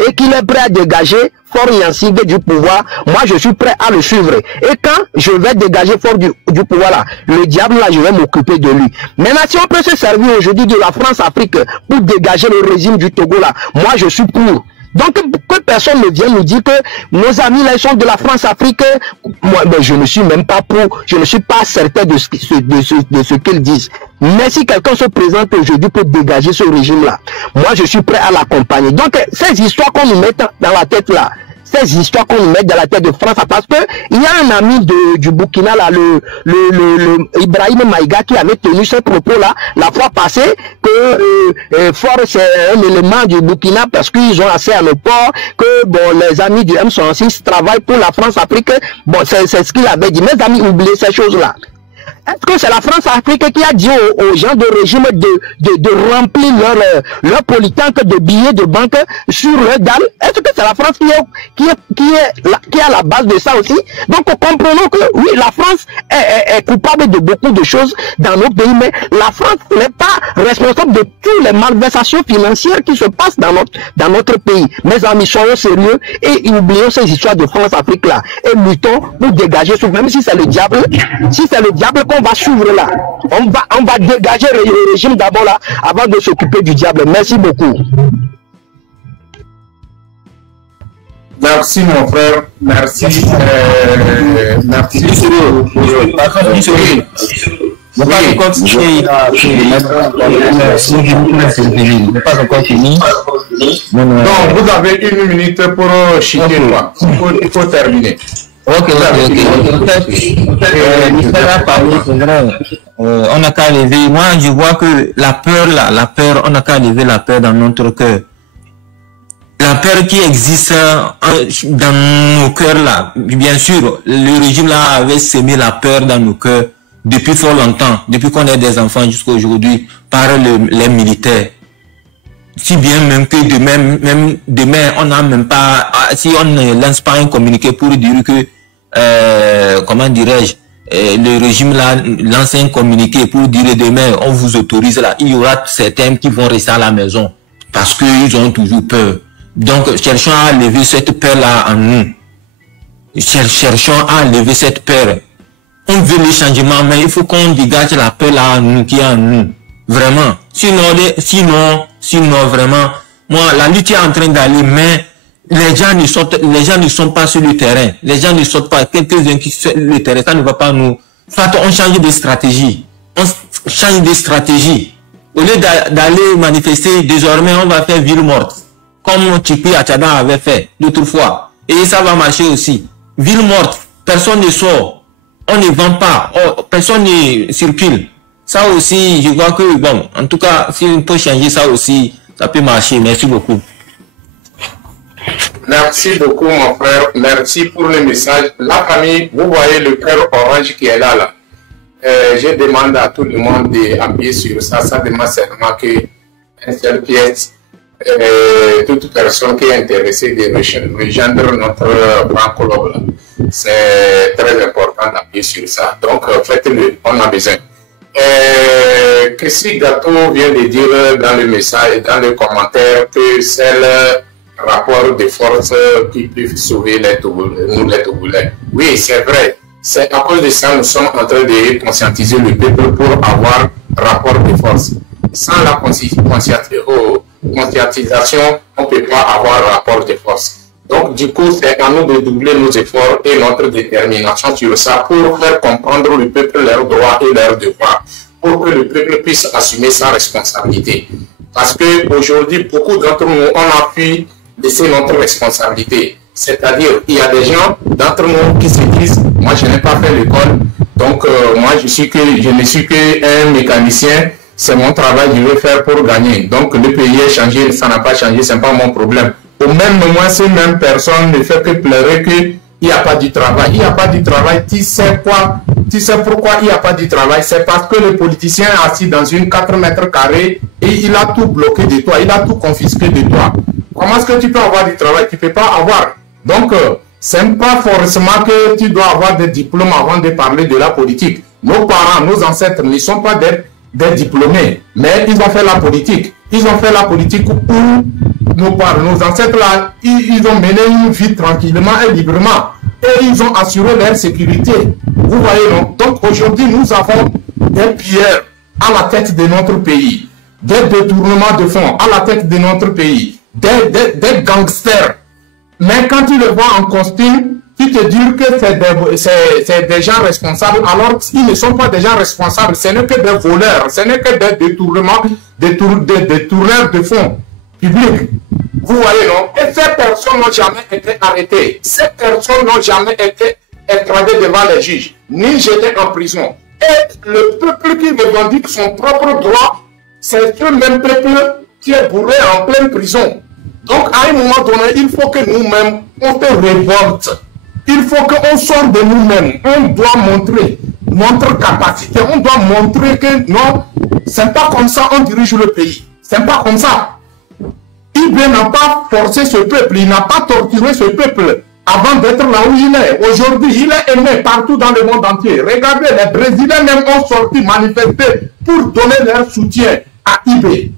et qu'il est prêt à dégager Faure Gnassingbe du pouvoir, moi je suis prêt à le suivre. Et quand je vais dégager Faure du pouvoir là, le diable là, je vais m'occuper de lui. Maintenant, si on peut se servir aujourd'hui de la France-Afrique pour dégager le régime du Togo là, moi je suis pour. Donc que personne ne vienne nous dire que nos amis là ils sont de la France-Afrique. Moi, ben, je ne suis même pas pour, je ne suis pas certain de ce qu'ils disent. Mais si quelqu'un se présente aujourd'hui pour dégager ce régime là, moi je suis prêt à l'accompagner. Donc ces histoires qu'on nous met dans la tête là, ces histoires qu'on nous met dans la tête de France, parce que il y a un ami du Burkina là, le Ibrahim Maïga, qui avait tenu ce propos là la fois passée, que Faure c'est un élément du Burkina parce qu'ils ont accès à nos ports, que bon les amis du M106 travaillent pour la France-Afrique. Bon, c'est ce qu'il avait dit. Mes amis, oubliez ces choses là. Est-ce que c'est la France-Afrique qui a dit aux gens de régime de remplir leur polytanque de billets de banque sur leur dalle? Est-ce que c'est la France qui est à la base de ça aussi? Donc comprenons que oui, la France est coupable de beaucoup de choses dans nos pays, mais la France n'est pas responsable de toutes les malversations financières qui se passent dans notre pays. Mes amis, soyons sérieux et oublions ces histoires de France-Afrique là et luttons pour dégager, même si c'est le diable, qu'on va suivre là. On va dégager le régime d'abord là avant de s'occuper du diable. Merci beaucoup. Merci mon frère, merci. Je n'ai pas encore fini. Non, vous avez 1 minute pour chier, quoi. Il faut terminer. Ok. On n'a qu'à lever. Moi, je vois que la peur, on n'a qu'à lever la peur dans notre cœur. La peur qui existe dans nos cœurs là, bien sûr, le régime là avait semé la peur dans nos cœurs depuis fort longtemps, depuis qu'on est des enfants jusqu'à aujourd'hui, par les militaires. Si bien même que demain, on n'a même pas, si on ne lance pas un communiqué pour dire que, comment dirais-je, le régime là lance un communiqué pour dire demain, on vous autorise là, il y aura certains qui vont rester à la maison parce qu'ils ont toujours peur. Donc, cherchons à lever cette peur-là en nous. Cherchons à lever cette peur. On veut le changement, mais il faut qu'on dégage la peur-là en nous, qui est en nous. Vraiment. Sinon, vraiment, moi, la lutte est en train d'aller, mais les gens ne sont pas sur le terrain. Les gens ne sortent pas. Quelques-uns qui sont sur le terrain, ça ne va pas nous. Soit on change de stratégie. On change de stratégie. Au lieu d'aller manifester, désormais, on va faire ville morte. Comme Tchipi Achada avait fait l'autre fois. Et ça va marcher aussi. Ville morte, personne ne sort. On ne vend pas. Personne ne circule. Ça aussi, je vois que, bon, en tout cas, si on peut changer ça aussi, ça peut marcher. Merci beaucoup. Merci beaucoup, mon frère. Merci pour le message. La famille, vous voyez le cœur orange qui est là. Je demande à tout le monde d'appuyer sur ça. Ça demande seulement qu'une seule pièce. Toute personne qui est intéressée de rejoindre notre grand colloque, c'est très important d'appuyer sur ça. Donc, faites-le, on a besoin. Chrissy Gâteau vient de dire dans le message, dans le commentaire, que c'est le rapport de force qui peut sauver les Togolais. Oui, c'est vrai. C'est à cause de ça que nous sommes en train de conscientiser le peuple pour avoir rapport de force. Sans la conscientisation, on ne peut pas avoir rapport de force. Donc, du coup, c'est à nous de doubler nos efforts et notre détermination sur ça pour faire comprendre le peuple leurs droits et leurs devoirs, pour que le peuple puisse assumer sa responsabilité. Parce qu'aujourd'hui, beaucoup d'entre nous, on a pu laisser notre responsabilité. C'est-à-dire, il y a des gens d'entre nous qui se disent, moi, je n'ai pas fait l'école, donc moi, je ne suis qu'un mécanicien. C'est mon travail, je vais faire pour gagner. Donc, le pays a changé, ça n'a pas changé, ce n'est pas mon problème. Au même moment, ces mêmes personnes ne font que pleurer qu'il n'y a pas de travail. Il n'y a pas de travail, tu sais quoi? Tu sais pourquoi il n'y a pas de travail? C'est parce que le politicien est assis dans une 4 mètres carrés et il a tout bloqué de toi, il a tout confisqué de toi. Comment est-ce que tu peux avoir du travail? Tu ne peux pas avoir. Donc, ce n'est pas forcément que tu dois avoir des diplômes avant de parler de la politique. Nos parents, nos ancêtres ne sont pas des diplômés, mais ils ont fait la politique. Ils ont fait la politique où nos ancêtres là, ils ont mené une vie tranquillement et librement. Et ils ont assuré leur sécurité. Vous voyez, non? Donc aujourd'hui, nous avons des pierres à la tête de notre pays, des détournements de fonds à la tête de notre pays, des gangsters. Mais quand tu les vois en costume, tu te dis que c'est des gens responsables, alors qu'ils ne sont pas des gens responsables, ce n'est que des voleurs, ce n'est que des détournements, des tourneurs de fonds publics. Vous voyez, non? Et ces personnes n'ont jamais été arrêtées. Ces personnes n'ont jamais été extradées devant les juges, ni jetées en prison. Et le peuple qui revendique son propre droit, c'est ce même peuple qui est bourré en pleine prison. Donc, à un moment donné, il faut que nous-mêmes, on se révolte. Il faut qu'on sorte de nous-mêmes. On doit montrer notre capacité. On doit montrer que non, c'est pas comme ça on dirige le pays. C'est pas comme ça. Ibn n'a pas forcé ce peuple. Il n'a pas torturé ce peuple avant d'être là où il est. Aujourd'hui, il est aimé partout dans le monde entier. Regardez, les Brésiliens même ont sorti manifester pour donner leur soutien à Ibn.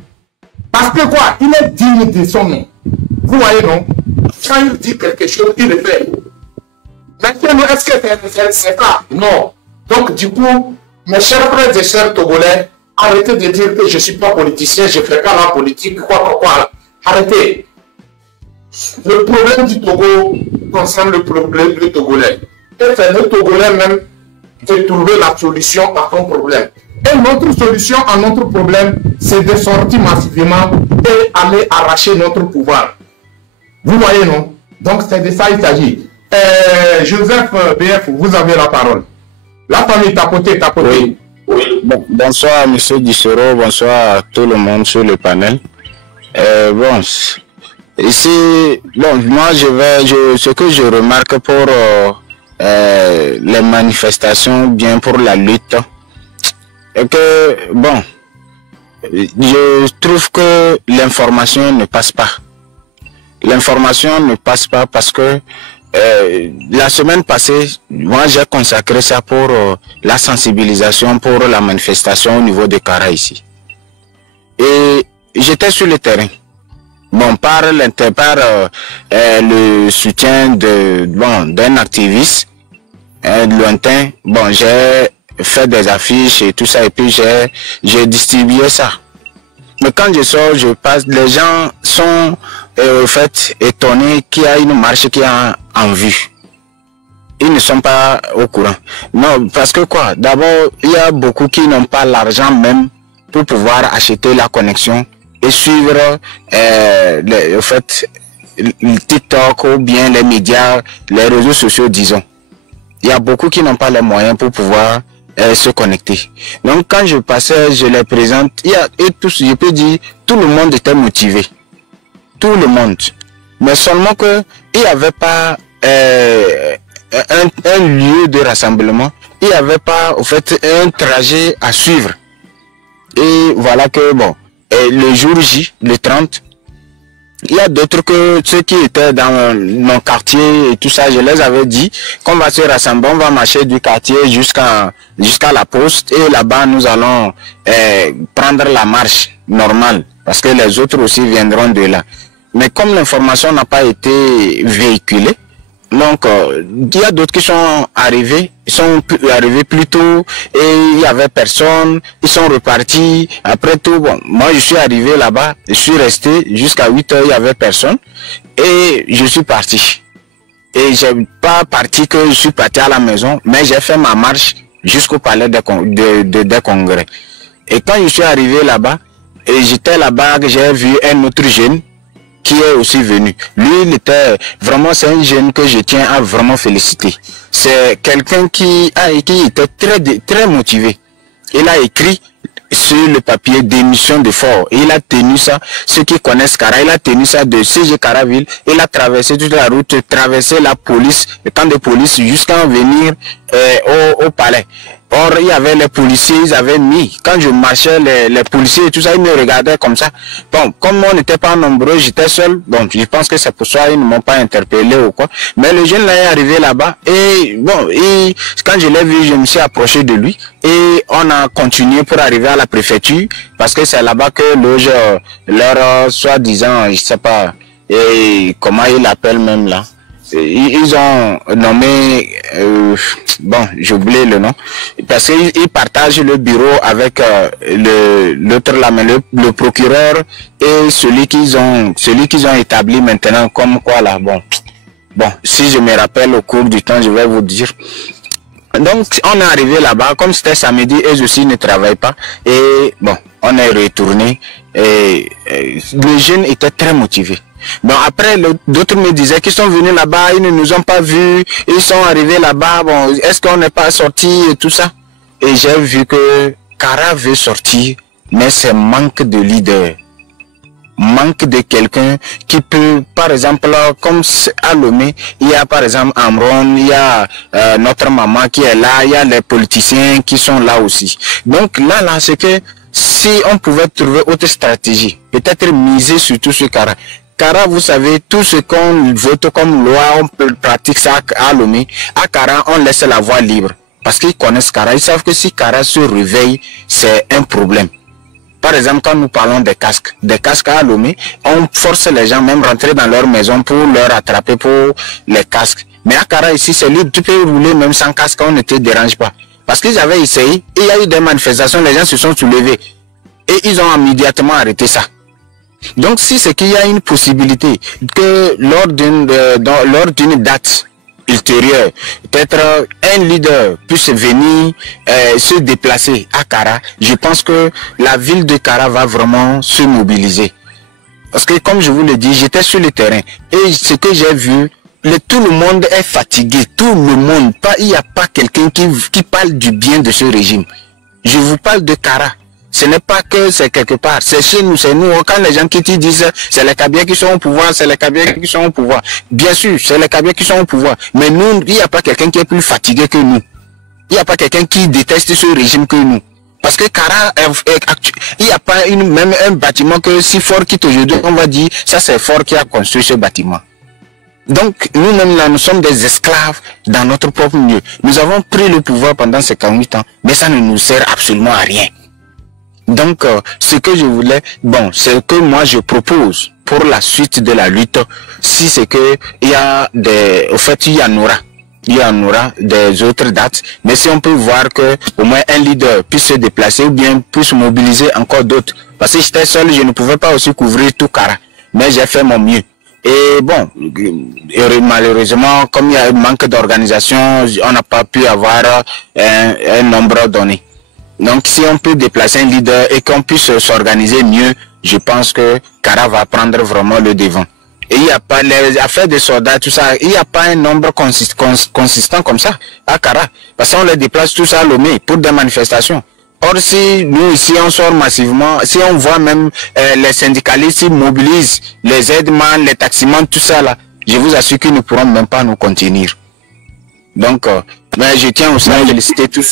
Parce que quoi? Il est digne de son nom. Vous voyez, non? Quand il dit quelque chose, il le fait. Maintenant, est-ce que c'est ça? Non. Donc, du coup, mes chers frères et sœurs togolais, arrêtez de dire que je ne suis pas politicien, je ne fais pas la politique, quoi. Arrêtez. Le problème du Togo concerne le problème du Togolais. Et c'est le Togolais même de trouver la solution à ton problème. Et notre solution à notre problème, c'est de sortir massivement et aller arracher notre pouvoir. Vous voyez, non? Donc, c'est de ça qu'il s'agit. Joseph BF, vous avez la parole. La famille tapotée. Oui. Bon, bonsoir, monsieur Dissoro, bonsoir à tout le monde sur le panel. Bon, ici, bon, moi, ce que je remarque pour les manifestations, bien pour la lutte, est que, bon, je trouve que l'information ne passe pas. L'information ne passe pas parce que la semaine passée, moi j'ai consacré ça pour la sensibilisation pour la manifestation au niveau de Kara ici. Et j'étais sur le terrain. Bon, par le soutien d'un activiste lointain, bon, j'ai fait des affiches et tout ça, et puis j'ai distribué ça. Mais quand je sors, je passe, les gens sont au fait étonnés qu'il y a une marche qui est en vue. Ils ne sont pas au courant. Non, parce que quoi? D'abord, il y a beaucoup qui n'ont pas l'argent même pour pouvoir acheter la connexion et suivre au fait le TikTok ou bien les médias, les réseaux sociaux, disons. Il y a beaucoup qui n'ont pas les moyens pour pouvoir se connecter. Donc quand je passais, je les présente, et tous, je peux dire, tout le monde était motivé. Tout le monde. Mais seulement que il n'y avait pas un lieu de rassemblement. Il n'y avait pas, au fait, un trajet à suivre. Et voilà que, bon, le jour J, le 30, il y a d'autres que ceux qui étaient dans mon quartier et tout ça, je les avais dit qu'on va se rassembler, on va marcher du quartier jusqu'à la poste, et là-bas nous allons prendre la marche normale parce que les autres aussi viendront de là. Mais comme l'information n'a pas été véhiculée, donc il y a d'autres qui sont arrivés plus tôt et il y avait personne, ils sont repartis. Après tout, bon, moi je suis arrivé là-bas, je suis resté jusqu'à 8 heures, il y avait personne et je suis parti. Et j'ai pas parti que je suis parti à la maison, mais j'ai fait ma marche jusqu'au palais des congrès. Et quand je suis arrivé là-bas, et j'étais là-bas, j'ai vu un autre jeune qui est aussi venu. Lui, il était vraiment, c'est un jeune que je tiens à vraiment féliciter. C'est quelqu'un qui était très motivé. Il a écrit sur le papier démission de fort. Et il a tenu ça, ceux qui connaissent Kara, il a tenu ça de CG Karaville. Il a traversé toute la route, traversé la police, le camp de police, jusqu'à venir au palais. Or, il y avait les policiers, ils avaient mis, quand je marchais, les policiers et tout ça, ils me regardaient comme ça. Bon, comme on n'était pas nombreux, j'étais seul, donc je pense que c'est pour ça qu'ils ne m'ont pas interpellé ou quoi. Mais le jeune là est arrivé là-bas, et bon, quand je l'ai vu, je me suis approché de lui, et on a continué pour arriver à la préfecture, parce que c'est là-bas que loge leur soi-disant, je sais pas, et comment ils l'appellent même là. Ils ont nommé, bon, j'ai oublié le nom, parce qu'ils partagent le bureau avec l'autre là, mais le procureur et celui qu'ils ont établi maintenant comme quoi là, bon, si je me rappelle au cours du temps, je vais vous dire. Donc, on est arrivé là-bas, comme c'était samedi, eux aussi ne travaillent pas, et bon, on est retourné, et les jeunes étaient très motivés. Bon, après, d'autres me disaient qu'ils sont venus là-bas, ils ne nous ont pas vus, ils sont arrivés là-bas, bon, est-ce qu'on n'est pas sorti et tout ça? Et j'ai vu que Kara veut sortir, mais c'est manque de leader. Manque de quelqu'un qui peut, par exemple, comme à Lomé, il y a par exemple Amron, il y a notre maman qui est là, il y a les politiciens qui sont là aussi. Donc là, c'est que si on pouvait trouver autre stratégie, peut-être miser sur tout ce Kara. Kara, vous savez, tout ce qu'on vote comme loi, on pratique ça à Lomé. À Kara, on laisse la voie libre. Parce qu'ils connaissent Kara, ils savent que si Kara se réveille, c'est un problème. Par exemple, quand nous parlons des casques à Lomé, on force les gens même rentrer dans leur maison pour leur attraper pour les casques. Mais à Kara, ici, c'est libre, tu peux rouler même sans casque, on ne te dérange pas. Parce qu'ils avaient essayé, et il y a eu des manifestations, les gens se sont soulevés. Et ils ont immédiatement arrêté ça. Donc, si c'est qu'il y a une possibilité que lors d'une date, ultérieure, peut-être un leader puisse venir se déplacer à Kara, je pense que la ville de Kara va vraiment se mobiliser. Parce que comme je vous l'ai dit, j'étais sur le terrain et ce que j'ai vu, tout le monde est fatigué, tout le monde. Il n'y a pas quelqu'un qui parle du bien de ce régime. Je vous parle de Kara. Ce n'est pas que c'est quelque part, c'est chez nous, c'est nous. Quand les gens qui te disent c'est les Kabyles qui sont au pouvoir, c'est les Kabyles qui sont au pouvoir. Bien sûr, c'est les Kabyles qui sont au pouvoir. Mais nous, il n'y a pas quelqu'un qui est plus fatigué que nous. Il n'y a pas quelqu'un qui déteste ce régime que nous. Parce que Kara, il n'y a pas même un bâtiment que si Fort quitte aujourd'hui, on va dire, ça c'est Fort qui a construit ce bâtiment. Donc, nous-mêmes là, nous sommes des esclaves dans notre propre milieu. Nous avons pris le pouvoir pendant ces 48 ans, mais ça ne nous sert absolument à rien. Donc, ce que je voulais, bon, c'est que moi je propose pour la suite de la lutte, si c'est que il y a des, au fait, il y en aura des autres dates, mais si on peut voir que au moins un leader puisse se déplacer ou bien puisse mobiliser encore d'autres, parce que j'étais seul, je ne pouvais pas aussi couvrir tout Kara, mais j'ai fait mon mieux. Et bon, malheureusement, comme il y a un manque d'organisation, on n'a pas pu avoir un nombre donné. Donc si on peut déplacer un leader et qu'on puisse s'organiser mieux, je pense que Kara va prendre vraiment le devant. Et il n'y a pas les affaires de soldats, tout ça, il n'y a pas un nombre consistant comme ça à Kara. Parce qu'on les déplace tous à Lomé pour des manifestations. Or si nous ici on sort massivement, si on voit même les syndicalistes mobilisent les aides-man, les taximans, tout ça là, je vous assure qu'ils ne pourront même pas nous contenir. Donc, mais je tiens aussi à féliciter tous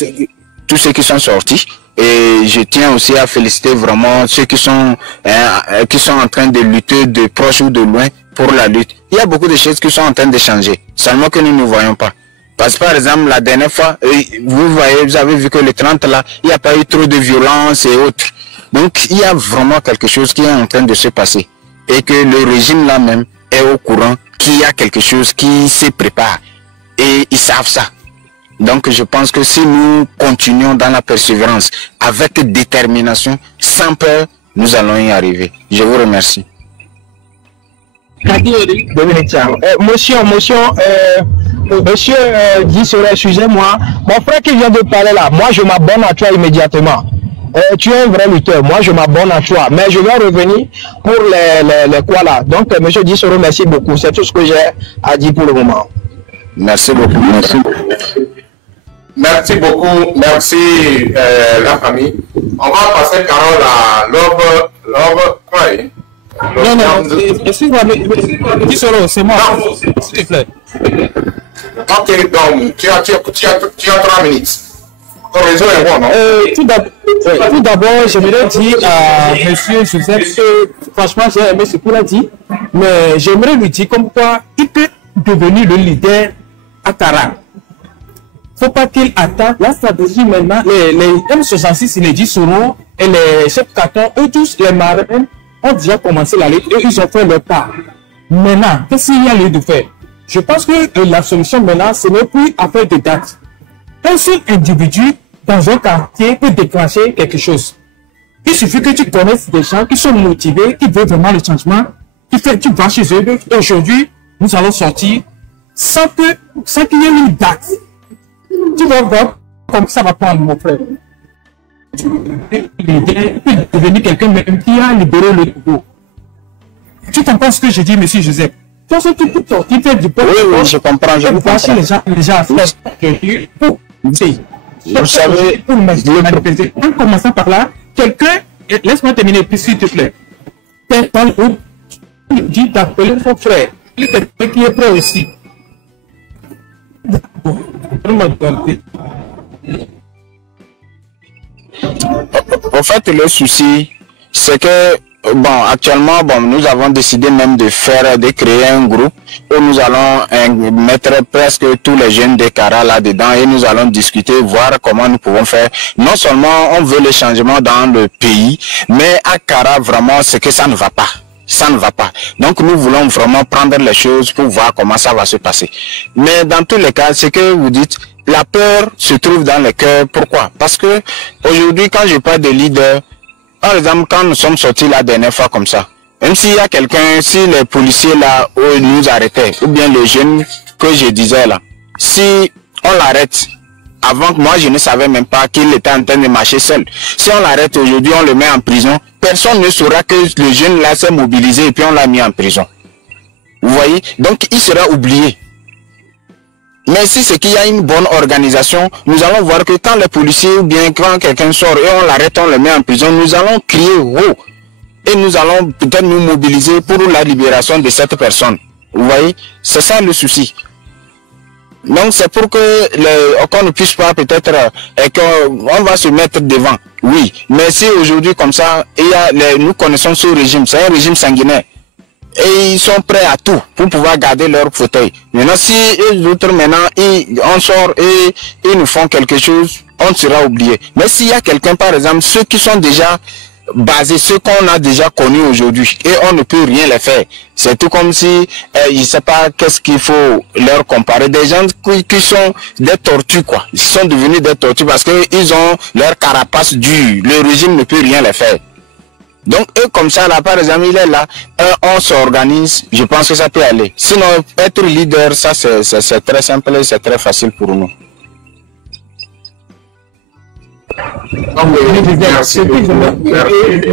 ceux qui sont sortis et je tiens aussi à féliciter vraiment ceux qui sont en train de lutter de proche ou de loin pour la lutte. Il y a beaucoup de choses qui sont en train de changer, seulement que nous ne voyons pas. Parce que par exemple, la dernière fois, vous avez vu que le 30 là, il n'y a pas eu trop de violence et autres. Donc il y a vraiment quelque chose qui est en train de se passer et que le régime là même est au courant qu'il y a quelque chose qui se prépare et ils savent ça. Donc je pense que si nous continuons dans la persévérance, avec détermination, sans peur, nous allons y arriver. Je vous remercie. Monsieur Dissoro, excusez-moi, mon frère qui vient de parler là, moi je m'abonne à toi immédiatement. Tu es un vrai lutteur, moi je m'abonne à toi, mais je vais revenir pour les quoi là. Donc monsieur Dissoro, merci beaucoup, c'est tout ce que j'ai à dire pour le moment. Merci beaucoup, merci. Merci beaucoup, merci la famille. On va passer parole à Lobe Croy. Non, excuse-moi, Dissoro, c'est moi, s'il te plaît. Ok, donc tu as 3 minutes. Ton réseau est bon, non? Tout d'abord, j'aimerais dire à M. Joseph que franchement, j'ai aimé ce qu'il a dit, mais j'aimerais lui dire comme quoi il peut devenir le leader à Kara. Faut pas qu'il attaque la stratégie maintenant. Les M66, les Dissoro et les chefs cartons, eux tous, les marins, ont déjà commencé la lutte et ils ont fait leur part. Maintenant, qu'est-ce qu'il y a lieu de faire? Je pense que la solution maintenant, ce n'est plus affaire de date. Un seul individu dans un quartier peut déclencher quelque chose. Il suffit que tu connaisses des gens qui sont motivés, qui veulent vraiment le changement, tu vas chez eux. Aujourd'hui, nous allons sortir sans qu'il y ait une date. Tu vas voir comme ça va prendre, mon frère. Tu peux devenir quelqu'un qui a libéré le Togo. Tu comprends ce que je dis, monsieur Joseph? Tu sais, tu peux sortir, faire du peuple. Oui, je comprends. Je comprends. Les gens à faire vous savez, pour manifester. En commençant par là, quelqu'un, laisse-moi terminer, puis s'il te plaît. Dans le groupe, il dit d'appeler son frère. Il est quelqu'un qui est prêt aussi. En fait, le souci, c'est que bon, actuellement, nous avons décidé même de créer un groupe où nous allons mettre presque tous les jeunes de Kara là-dedans et nous allons discuter, voir comment nous pouvons faire. Non seulement on veut les changements dans le pays, mais à Kara, vraiment, c'est que ça ne va pas. Ça ne va pas. Donc nous voulons vraiment prendre les choses pour voir comment ça va se passer. Mais dans tous les cas, c'est que vous dites, la peur se trouve dans le cœur. Pourquoi? Parce que aujourd'hui, quand je parle de leader, par exemple, quand nous sommes sortis la dernière fois comme ça, même s'il y a quelqu'un, si les policiers là nous arrêtaient, ou bien les jeunes que je disais là, si on l'arrête, avant que moi je ne savais même pas qu'il était en train de marcher seul. Si on l'arrête aujourd'hui, on le met en prison, personne ne saura que le jeune là s'est mobilisé et puis on l'a mis en prison. Vous voyez? Donc il sera oublié. Mais si c'est qu'il y a une bonne organisation, nous allons voir que quand les policiers ou bien quand quelqu'un sort et on l'arrête, on le met en prison, nous allons crier haut. Et nous allons peut-être nous mobiliser pour la libération de cette personne. Vous voyez? C'est ça le souci. Donc c'est pour que qu'on ne puisse pas peut-être et qu'on va se mettre devant. Oui, mais si aujourd'hui comme ça, nous connaissons ce régime, c'est un régime sanguinaire. Et ils sont prêts à tout pour pouvoir garder leur fauteuil. Maintenant, si les autres maintenant, on sort et ils nous font quelque chose, on sera oublié. Mais s'il y a quelqu'un, par exemple, ceux qui sont déjà basés, ceux qu'on a déjà connus aujourd'hui, et on ne peut rien les faire. C'est tout comme si, je ne sais pas qu'est-ce qu'il faut leur comparer. Des gens qui sont des tortues, quoi. Ils sont devenus des tortues parce qu'ils ont leur carapace dure. Le régime ne peut rien les faire. Donc, eux, comme ça, là, par exemple, il est là, on s'organise, je pense que ça peut aller. Sinon, être leader, ça, c'est très simple et c'est très facile pour nous.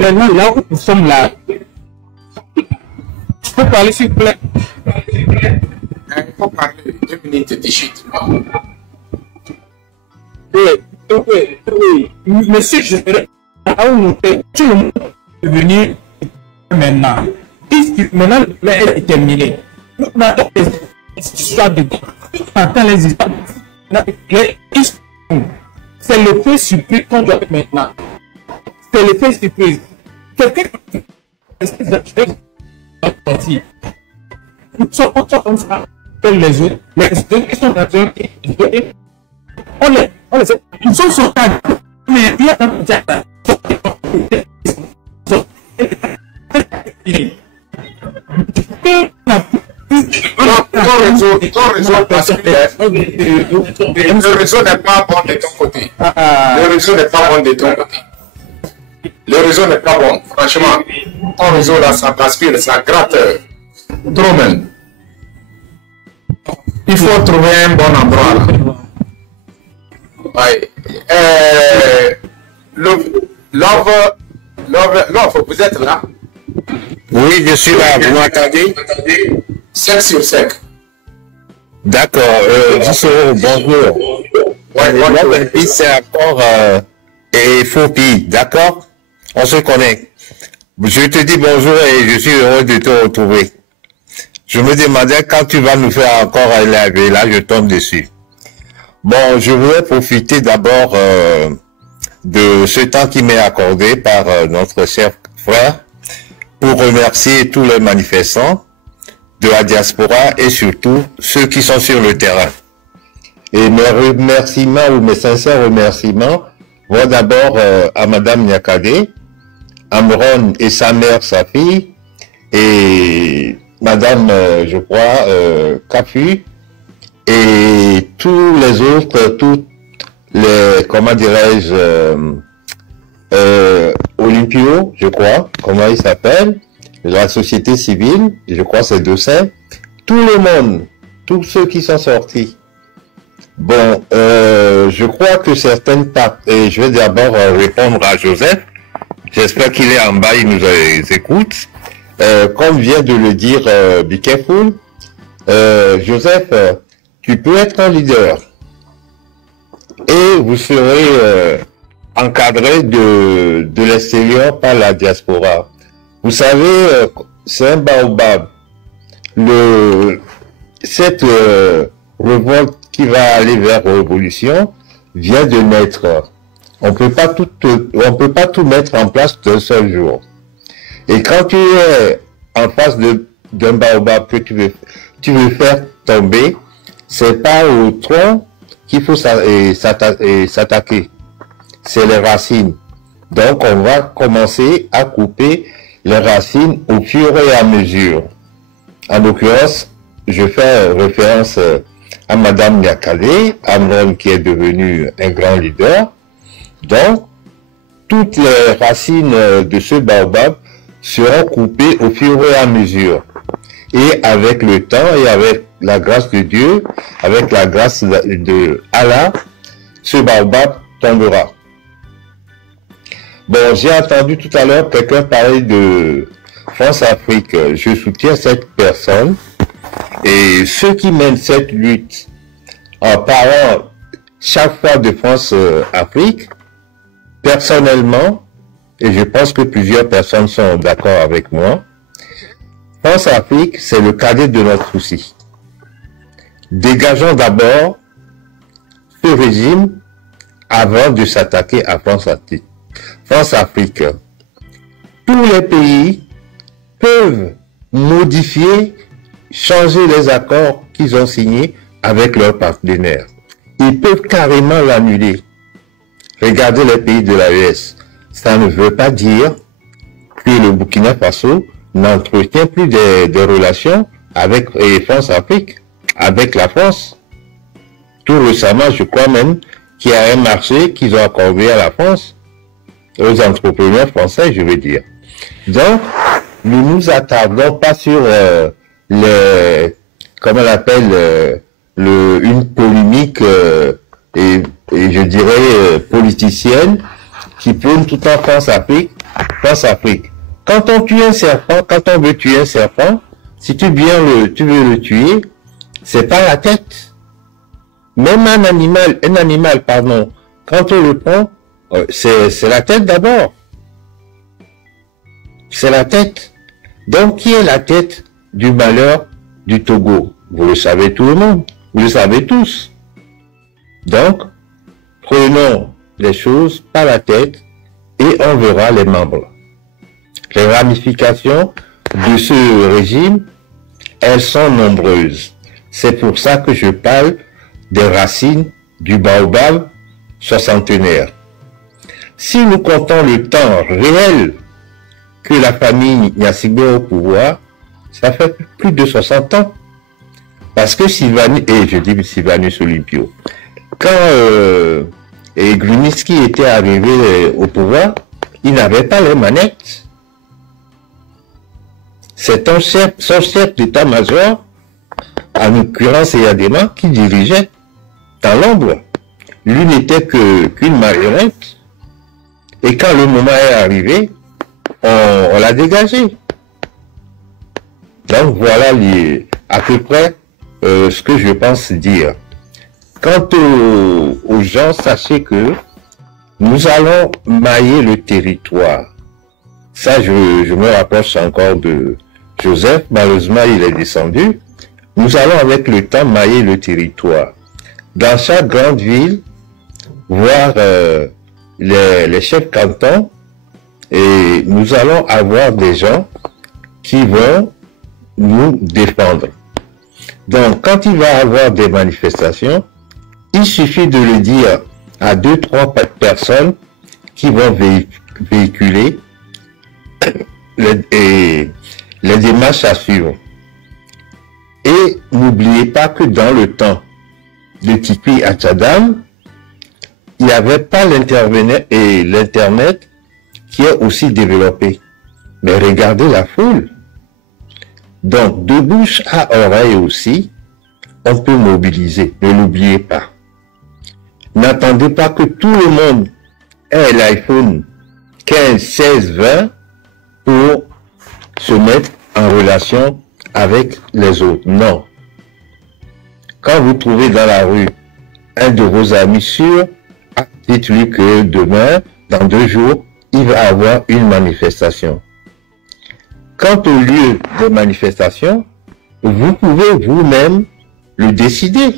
Maintenant, là où nous sommes là, je peux parler s'il vous plaît. Il faut parler 2 minutes de chute. Oui. Monsieur, je dirais, tout le monde est venu maintenant. Maintenant, elle est terminée. On a des histoires de les histoires. C'est le fait surprise qu'on doit faire maintenant. C'est le fait surprise. Quelqu'un qui nous sommes comme ça, comme les autres, les autres qui sont dans un on les fait. Ils sont sur table. Mais il y a un le réseau n'est pas bon de ton côté. Le réseau n'est pas bon de ton côté. Le réseau n'est pas bon. Franchement, ton réseau là, ça transpire, ça gratte trop même. Il faut trouver un bon endroit là. Ouais. Love, vous êtes là? Oui, je suis là. Vous m'entendez? 5 sur 5. D'accord. Bonjour. Mon fils, c'est encore Fopi. D'accord? On se connaît. Je te dis bonjour et je suis heureux de te retrouver. Je me demandais quand tu vas nous faire encore élever. Là, je tombe dessus. Bon, je voudrais profiter d'abord de ce temps qui m'est accordé par notre cher frère pour remercier tous les manifestants de la diaspora et surtout ceux qui sont sur le terrain. Et mes remerciements ou mes sincères remerciements vont d'abord à Madame Nyakade, Amron et sa mère, sa fille, et Madame, je crois, Kafu, et tous les autres, toutes les, comment dirais-je, Olympio, je crois, comment il s'appelle, la société civile, je crois c'est Dossin, tout le monde, tous ceux qui sont sortis. Bon, je crois que certaines parties, et je vais d'abord répondre à Joseph, j'espère qu'il est en bas, il nous écoute. Comme vient de le dire Be Careful, Joseph, tu peux être un leader et vous serez encadré de l'extérieur par la diaspora. Vous savez, c'est un baobab. Cette révolte qui va aller vers révolution vient de naître. On peut pas tout mettre en place d'un seul jour. Et quand tu es en face d'un baobab que tu veux faire tomber, c'est pas au tronc qu'il faut s'attaquer. C'est les racines. Donc on va commencer à couper les racines au fur et à mesure. En l'occurrence, je fais référence à Madame Nyakade, Amron qui est devenu un grand leader. Donc, toutes les racines de ce baobab seront coupées au fur et à mesure. Et avec le temps et avec la grâce de Dieu, avec la grâce de Allah, ce baobab tombera. Bon, j'ai entendu tout à l'heure quelqu'un parler de France-Afrique. Je soutiens cette personne. Et ceux qui mènent cette lutte en parlant chaque fois de France-Afrique, personnellement, et je pense que plusieurs personnes sont d'accord avec moi, France-Afrique, c'est le cadet de notre souci. Dégageons d'abord ce régime avant de s'attaquer à France-Afrique. France-Afrique. Tous les pays peuvent modifier, changer les accords qu'ils ont signés avec leurs partenaires. Ils peuvent carrément l'annuler. Regardez les pays de l'AES. Ça ne veut pas dire que le Burkina Faso n'entretient plus des relations avec France-Afrique, avec la France. Tout récemment, je crois même qu'il y a un marché qu'ils ont accordé à la France, aux entrepreneurs français, je veux dire. Donc, nous nous attardons pas sur comment on appelle, une polémique et je dirais politicienne qui prône tout en France-Afrique. France-Afrique. Quand on tue un serpent, quand on veut tuer un serpent, si tu veux le tuer, c'est pas la tête. Même un animal, pardon, quand on le prend, c'est la tête d'abord. C'est la tête. Donc, qui est la tête du malheur du Togo? Vous le savez tout le monde. Vous le savez tous. Donc, prenons les choses par la tête et on verra les membres. Les ramifications de ce régime, elles sont nombreuses. C'est pour ça que je parle des racines du baobab soixantenaire. Si nous comptons le temps réel que la famille Gnassingbé au pouvoir, ça fait plus de 60 ans. Parce que Sylvanus, et je dis Sylvanus Olympio, quand Grunitzky était arrivé au pouvoir, il n'avait pas les manettes. C'est son chef d'état-major, en l'occurrence Yadema, qui dirigeait dans l'ombre. Lui n'était qu'une marionnette. Et quand le moment est arrivé, on l'a dégagé. Donc voilà à peu près ce que je pense dire. Quant aux gens, sachez que nous allons mailler le territoire. Ça, je me rapproche encore de Joseph. Malheureusement, il est descendu. Nous allons avec le temps mailler le territoire. Dans chaque grande ville, voir les chefs cantons, et nous allons avoir des gens qui vont nous défendre. Donc, quand il va y avoir des manifestations, il suffit de le dire à 2-3 personnes qui vont véhiculer les démarches à suivre. Et n'oubliez pas que dans le temps de Tikpi à Tchadam, il n'y avait pas l'Internet et l'Internet qui est aussi développé. Mais regardez la foule. Donc, de bouche à oreille aussi, on peut mobiliser. Ne l'oubliez pas. N'attendez pas que tout le monde ait l'iPhone 15, 16, 20 pour se mettre en relation avec les autres. Non. Quand vous trouvez dans la rue un de vos amis sûrs, dites-lui que demain, dans 2 jours, il va avoir une manifestation. Quant au lieu de manifestation, vous pouvez vous-même le décider.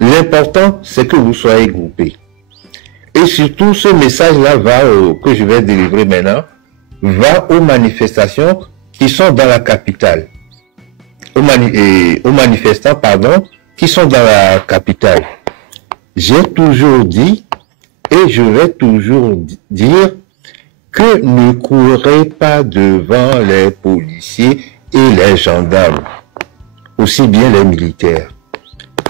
L'important, c'est que vous soyez groupés. Et surtout, ce message-là que je vais délivrer maintenant, va aux manifestations qui sont dans la capitale. Aux manifestants, pardon, qui sont dans la capitale. J'ai toujours dit, et je vais toujours dire, que ne courez pas devant les policiers et les gendarmes, aussi bien les militaires.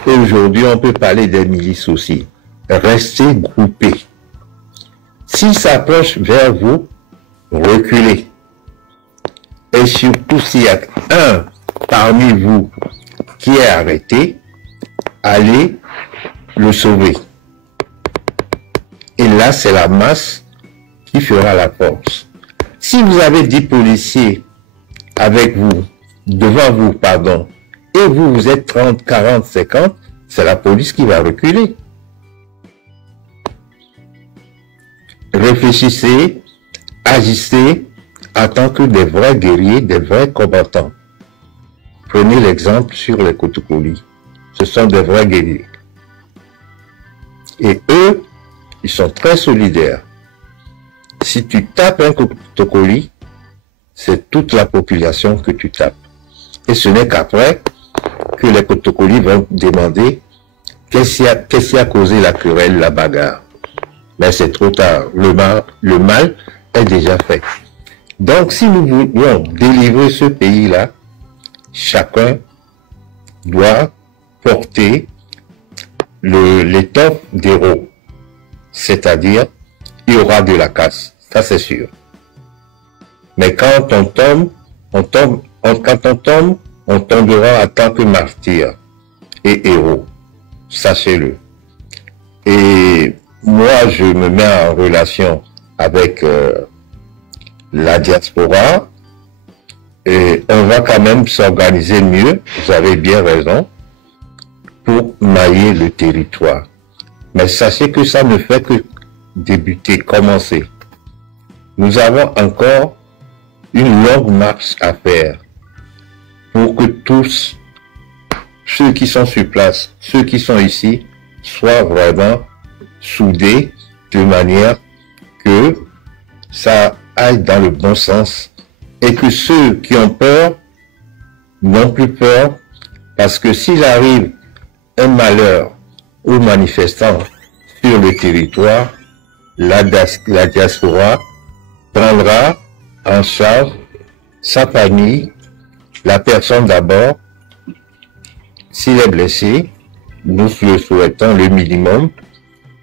Et aujourd'hui, on peut parler des milices aussi. Restez groupés. S'ils s'approchent vers vous, reculez. Et surtout, s'il y a un parmi vous qui est arrêté, allez le sauver. Et là, c'est la masse qui fera la force. Si vous avez 10 policiers avec vous, devant vous, pardon, et vous, vous êtes 30, 40, 50, c'est la police qui va reculer. Réfléchissez, agissez en tant que des vrais guerriers, des vrais combattants. Prenez l'exemple sur les Kotokoli. Ce sont des vrais guerriers. Et eux, ils sont très solidaires. Si tu tapes un Kotokoli, c'est toute la population que tu tapes. Et ce n'est qu'après que les Kotokoli vont demander qu'est-ce qui a causé la querelle, la bagarre. Mais c'est trop tard. Le mal est déjà fait. Donc, si nous voulions délivrer ce pays-là, chacun doit porter l'étoffe d'héros. C'est-à-dire, il y aura de la casse. Ça, c'est sûr. Mais quand on tombe, on tombera en tant que martyr et héros. Sachez-le. Et moi, je me mets en relation avec la diaspora et on va quand même s'organiser mieux, vous avez bien raison, pour mailler le territoire. Mais sachez que ça ne fait que débuter, commencer. Nous avons encore une longue marche à faire pour que tous ceux qui sont sur place, ceux qui sont ici, soient vraiment soudés de manière que ça aille dans le bon sens et que ceux qui ont peur n'ont plus peur, parce que s'il arrive un malheur aux manifestants sur le territoire, la diaspora prendra en charge sa famille, la personne d'abord. S'il est blessé, nous le souhaitons le minimum,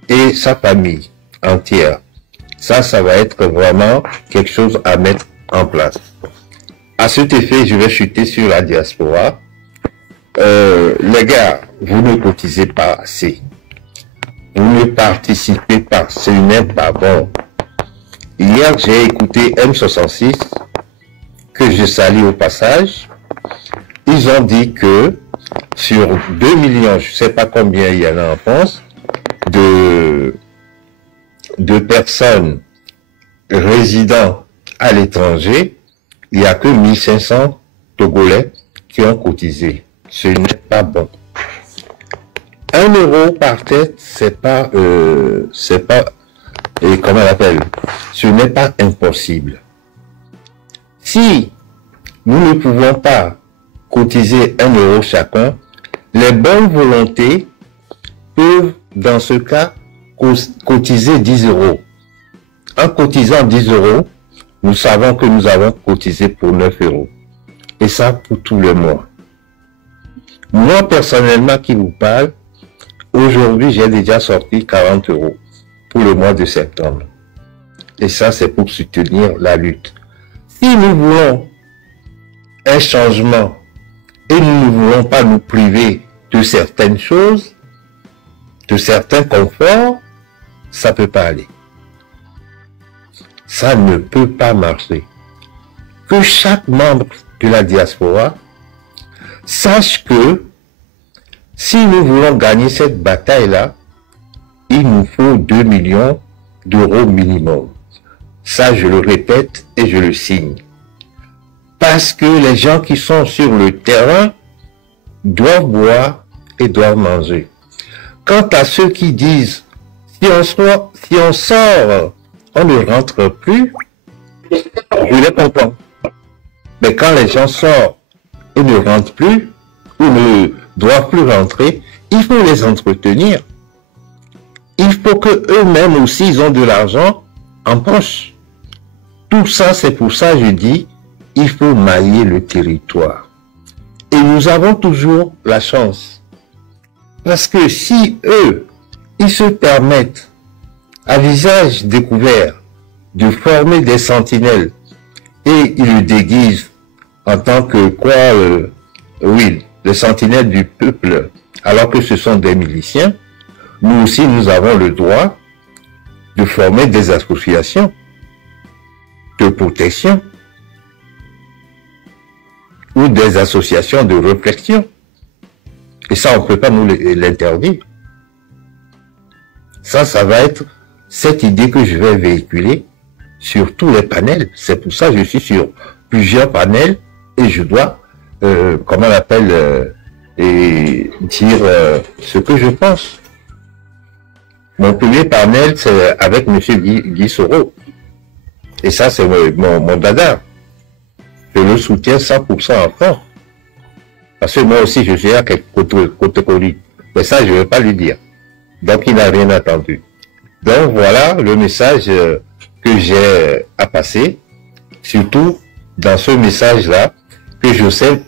et sa famille entière. Ça va être vraiment quelque chose à mettre en place. À cet effet, je vais chuter sur la diaspora. Les gars, vous ne cotisez pas assez. Vous ne participez pas. Ce n'est pas bon. Hier, j'ai écouté M66, que je salue au passage. Ils ont dit que sur 2 millions, je ne sais pas combien il y en a en France, de personnes résidant à l'étranger, il n'y a que 1500 Togolais qui ont cotisé. Ce n'est pas bon. 1 euro par tête, c'est pas, et comment on appelle, ce n'est pas impossible. Si nous ne pouvons pas cotiser 1 euro chacun, les bonnes volontés peuvent, dans ce cas, cotiser 10 euros. En cotisant 10 euros, nous savons que nous avons cotisé pour 9 euros. Et ça pour tous les mois. Moi, personnellement, qui vous parle, aujourd'hui, j'ai déjà sorti 40 euros pour le mois de septembre. Et ça, c'est pour soutenir la lutte. Si nous voulons un changement et nous ne voulons pas nous priver de certaines choses, de certains conforts, ça peut pas aller. Ça ne peut pas marcher. Que chaque membre de la diaspora sache que si nous voulons gagner cette bataille-là, il nous faut 2 millions d'euros minimum. Ça, je le répète et je le signe. Parce que les gens qui sont sur le terrain doivent boire et doivent manger. Quant à ceux qui disent, si on sort, on ne rentre plus, je les comprends. Mais quand les gens sortent et ne rentrent plus, ou ne doivent plus rentrer, il faut les entretenir. Il faut que eux-mêmes aussi, ils ont de l'argent en poche. Tout ça, c'est pour ça que je dis, il faut mailler le territoire. Et nous avons toujours la chance. Parce que si eux, ils se permettent, à visage découvert, de former des sentinelles, et ils le déguisent en tant que quoi, oui, les sentinelles du peuple, alors que ce sont des miliciens, nous aussi, nous avons le droit de former des associations de protection ou des associations de réflexion. Et ça, on ne peut pas nous l'interdire. Ça va être cette idée que je vais véhiculer sur tous les panels. C'est pour ça que je suis sur plusieurs panels et je dois, comment on appelle, dire ce que je pense. Mon premier panel, c'est avec M. Guy Soro. Et ça, c'est mon dada. Je le soutiens 100% encore. Parce que moi aussi, je suis à côté connu. Mais ça, je ne vais pas lui dire. Donc, il n'a rien entendu. Donc, voilà le message que j'ai à passer. Surtout, dans ce message-là, que Joseph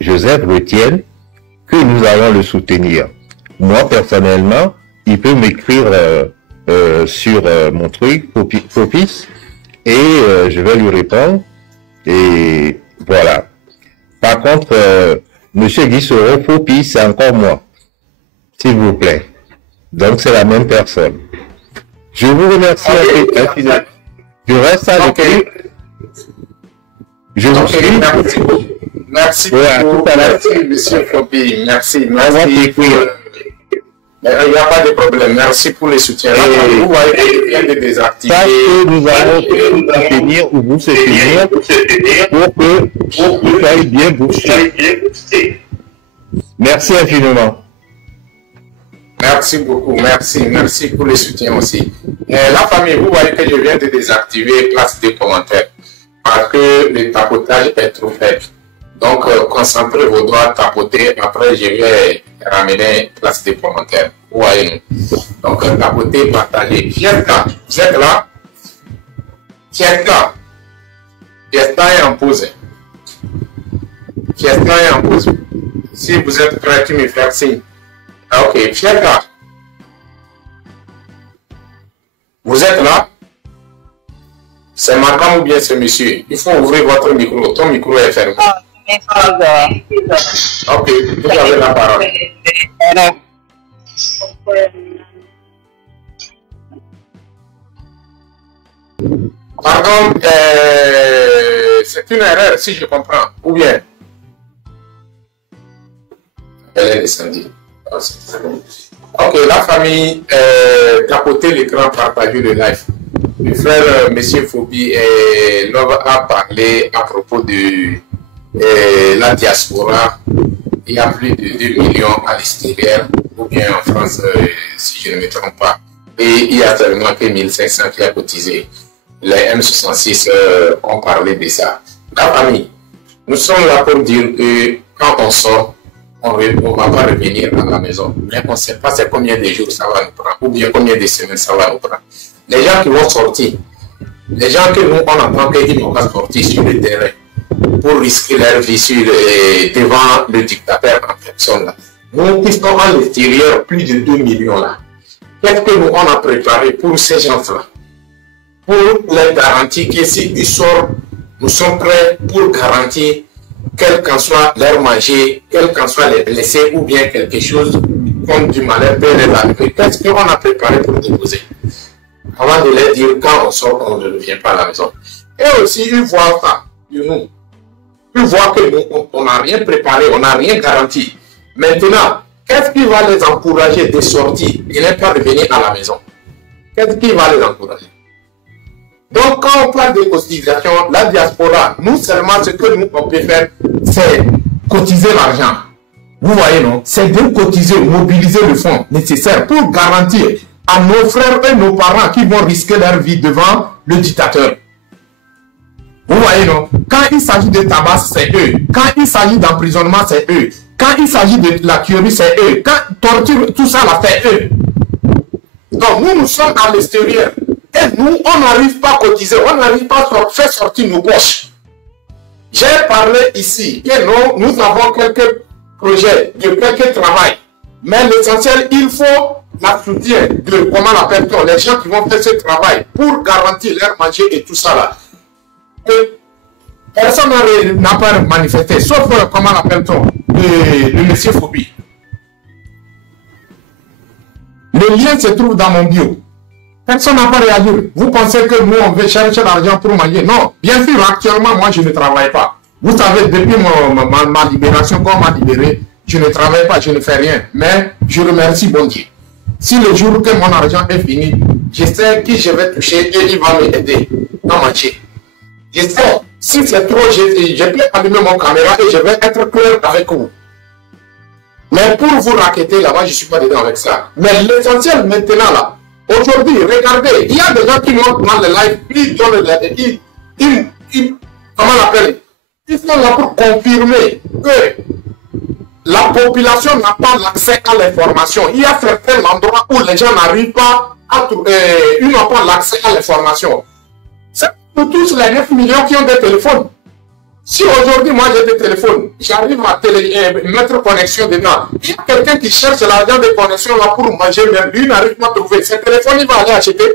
retienne que nous allons le soutenir. Moi, personnellement, il peut m'écrire sur mon truc, Propice, et je vais lui répondre. Et voilà. Par contre, Monsieur Guy Soro, Propice, c'est encore moi. S'il vous plaît. Donc, c'est la même personne. Je vous remercie. Je reste à l'écoute. Je vous suis. Merci beaucoup. Merci, monsieur Fobi. Merci. Merci. Il n'y a pas de problème. Merci pour les soutiens. Vous voyez, il vient de désactiver. Ça que nous allons tout soutenir ou vous soutenir pour que vous soyez bien boosté. Merci infiniment. Merci beaucoup, merci pour le soutien aussi. La famille, vous voyez que je viens de désactiver place des commentaires parce que le tapotage est trop faible. Donc, concentrez vos doigts, tapotez, après je vais ramener place des commentaires. Vous voyez. Donc, tapotez, partagez. Fiesta, vous êtes là? Fiesta. Fiesta est en pause. Fiesta est en pause. Si vous êtes prêts, tu me fais signe. Ok, Fiesta. Vous êtes là? C'est madame ou bien c'est monsieur? Il faut ouvrir votre micro. Ton micro est fermé. Ok, vous avez la parole. Pardon, c'est une erreur si je comprends. Ou bien? Elle est descendue. Ok, la famille, tapoter l'écran, partager le live. Le frère Monsieur Fobi a parlé à propos de la diaspora. Il y a plus de 2 millions à l'extérieur, ou bien en France, si je ne me trompe pas. Et il y a seulement que 1500 qui a cotisé. Les M66 ont parlé de ça. La famille, nous sommes là pour dire que quand on sort, on ne va pas revenir à la maison. Mais on ne sait pas combien de jours ça va nous prendre, ou bien combien de semaines ça va nous prendre. Les gens qui vont sortir, les gens que nous on entend qu'ils vont pas sortir sur le terrain pour risquer leur vie devant le dictateur en personne là. Nous qui sommes à l'extérieur, plus de 2 millions là. Qu'est-ce que nous on a préparé pour ces gens-là? Pour les garantir que s'ils sortent, nous sommes prêts pour garantir quel qu'en soit leur manger, quel qu'en soit les blessés ou bien quelque chose comme du malheur peut les arriver. Qu'est-ce qu'on a préparé pour déposer? Avant de leur dire quand on sort, on ne revient pas à la maison. Et aussi, ils voient ça de nous. Ils voient que nous, on n'a rien préparé, on n'a rien garanti. Maintenant, qu'est-ce qui va les encourager de sortir et ne pas revenir à la maison? Qu'est-ce qui va les encourager? Donc, quand on parle de cotisation, la diaspora, nous seulement ce que nous on peut faire, c'est cotiser l'argent. Vous voyez, non? C'est de cotiser, mobiliser le fonds nécessaire pour garantir à nos frères et nos parents qui vont risquer leur vie devant le dictateur. Vous voyez, non? Quand il s'agit de tabac, c'est eux. Quand il s'agit d'emprisonnement, c'est eux. Quand il s'agit de la tuerie, c'est eux. Quand torture, tout ça, là, c'est eux. Donc, nous sommes à l'extérieur. Et nous, on n'arrive pas à cotiser, on n'arrive pas à faire sortir nos poches. J'ai parlé ici que nous avons quelques projets, de quelques travail. Mais l'essentiel, il faut la soutien de, comment l'appelle-t-on, les gens qui vont faire ce travail pour garantir leur manger et tout ça là. Et personne n'a pas manifesté, sauf, comment l'appelle-t-on, de M. Fobi. Le lien se trouve dans mon bio. Personne n'a pas réagi. Vous pensez que nous, on veut chercher l'argent pour manger? Non. Bien sûr, actuellement, moi, je ne travaille pas. Vous savez, depuis ma libération, quand on m'a libéré, je ne travaille pas, je ne fais rien. Mais je remercie bon Dieu. Si le jour que mon argent est fini, je sais qui je vais toucher et il va m'aider dans ma vie. Je sais, si c'est trop, je peux allumer mon caméra et je vais être clair avec vous. Mais pour vous raqueter là-bas, je ne suis pas dedans avec ça. Mais l'essentiel maintenant là, aujourd'hui, regardez, il y a des gens qui montent dans le live, ils donnent comment on appelle? Ils sont là pour confirmer que la population n'a pas l'accès à l'information. Il y a certains endroits où les gens n'arrivent pas à trouver, ils n'ont pas l'accès à l'information. C'est pour tous les 9 millions qui ont des téléphones. Si aujourd'hui, moi j'ai des téléphones, j'arrive à mettre connexion dedans. Il y a quelqu'un qui cherche l'argent de connexion là pour manger, même lui n'arrive pas à trouver. Ce téléphone, il va aller acheter.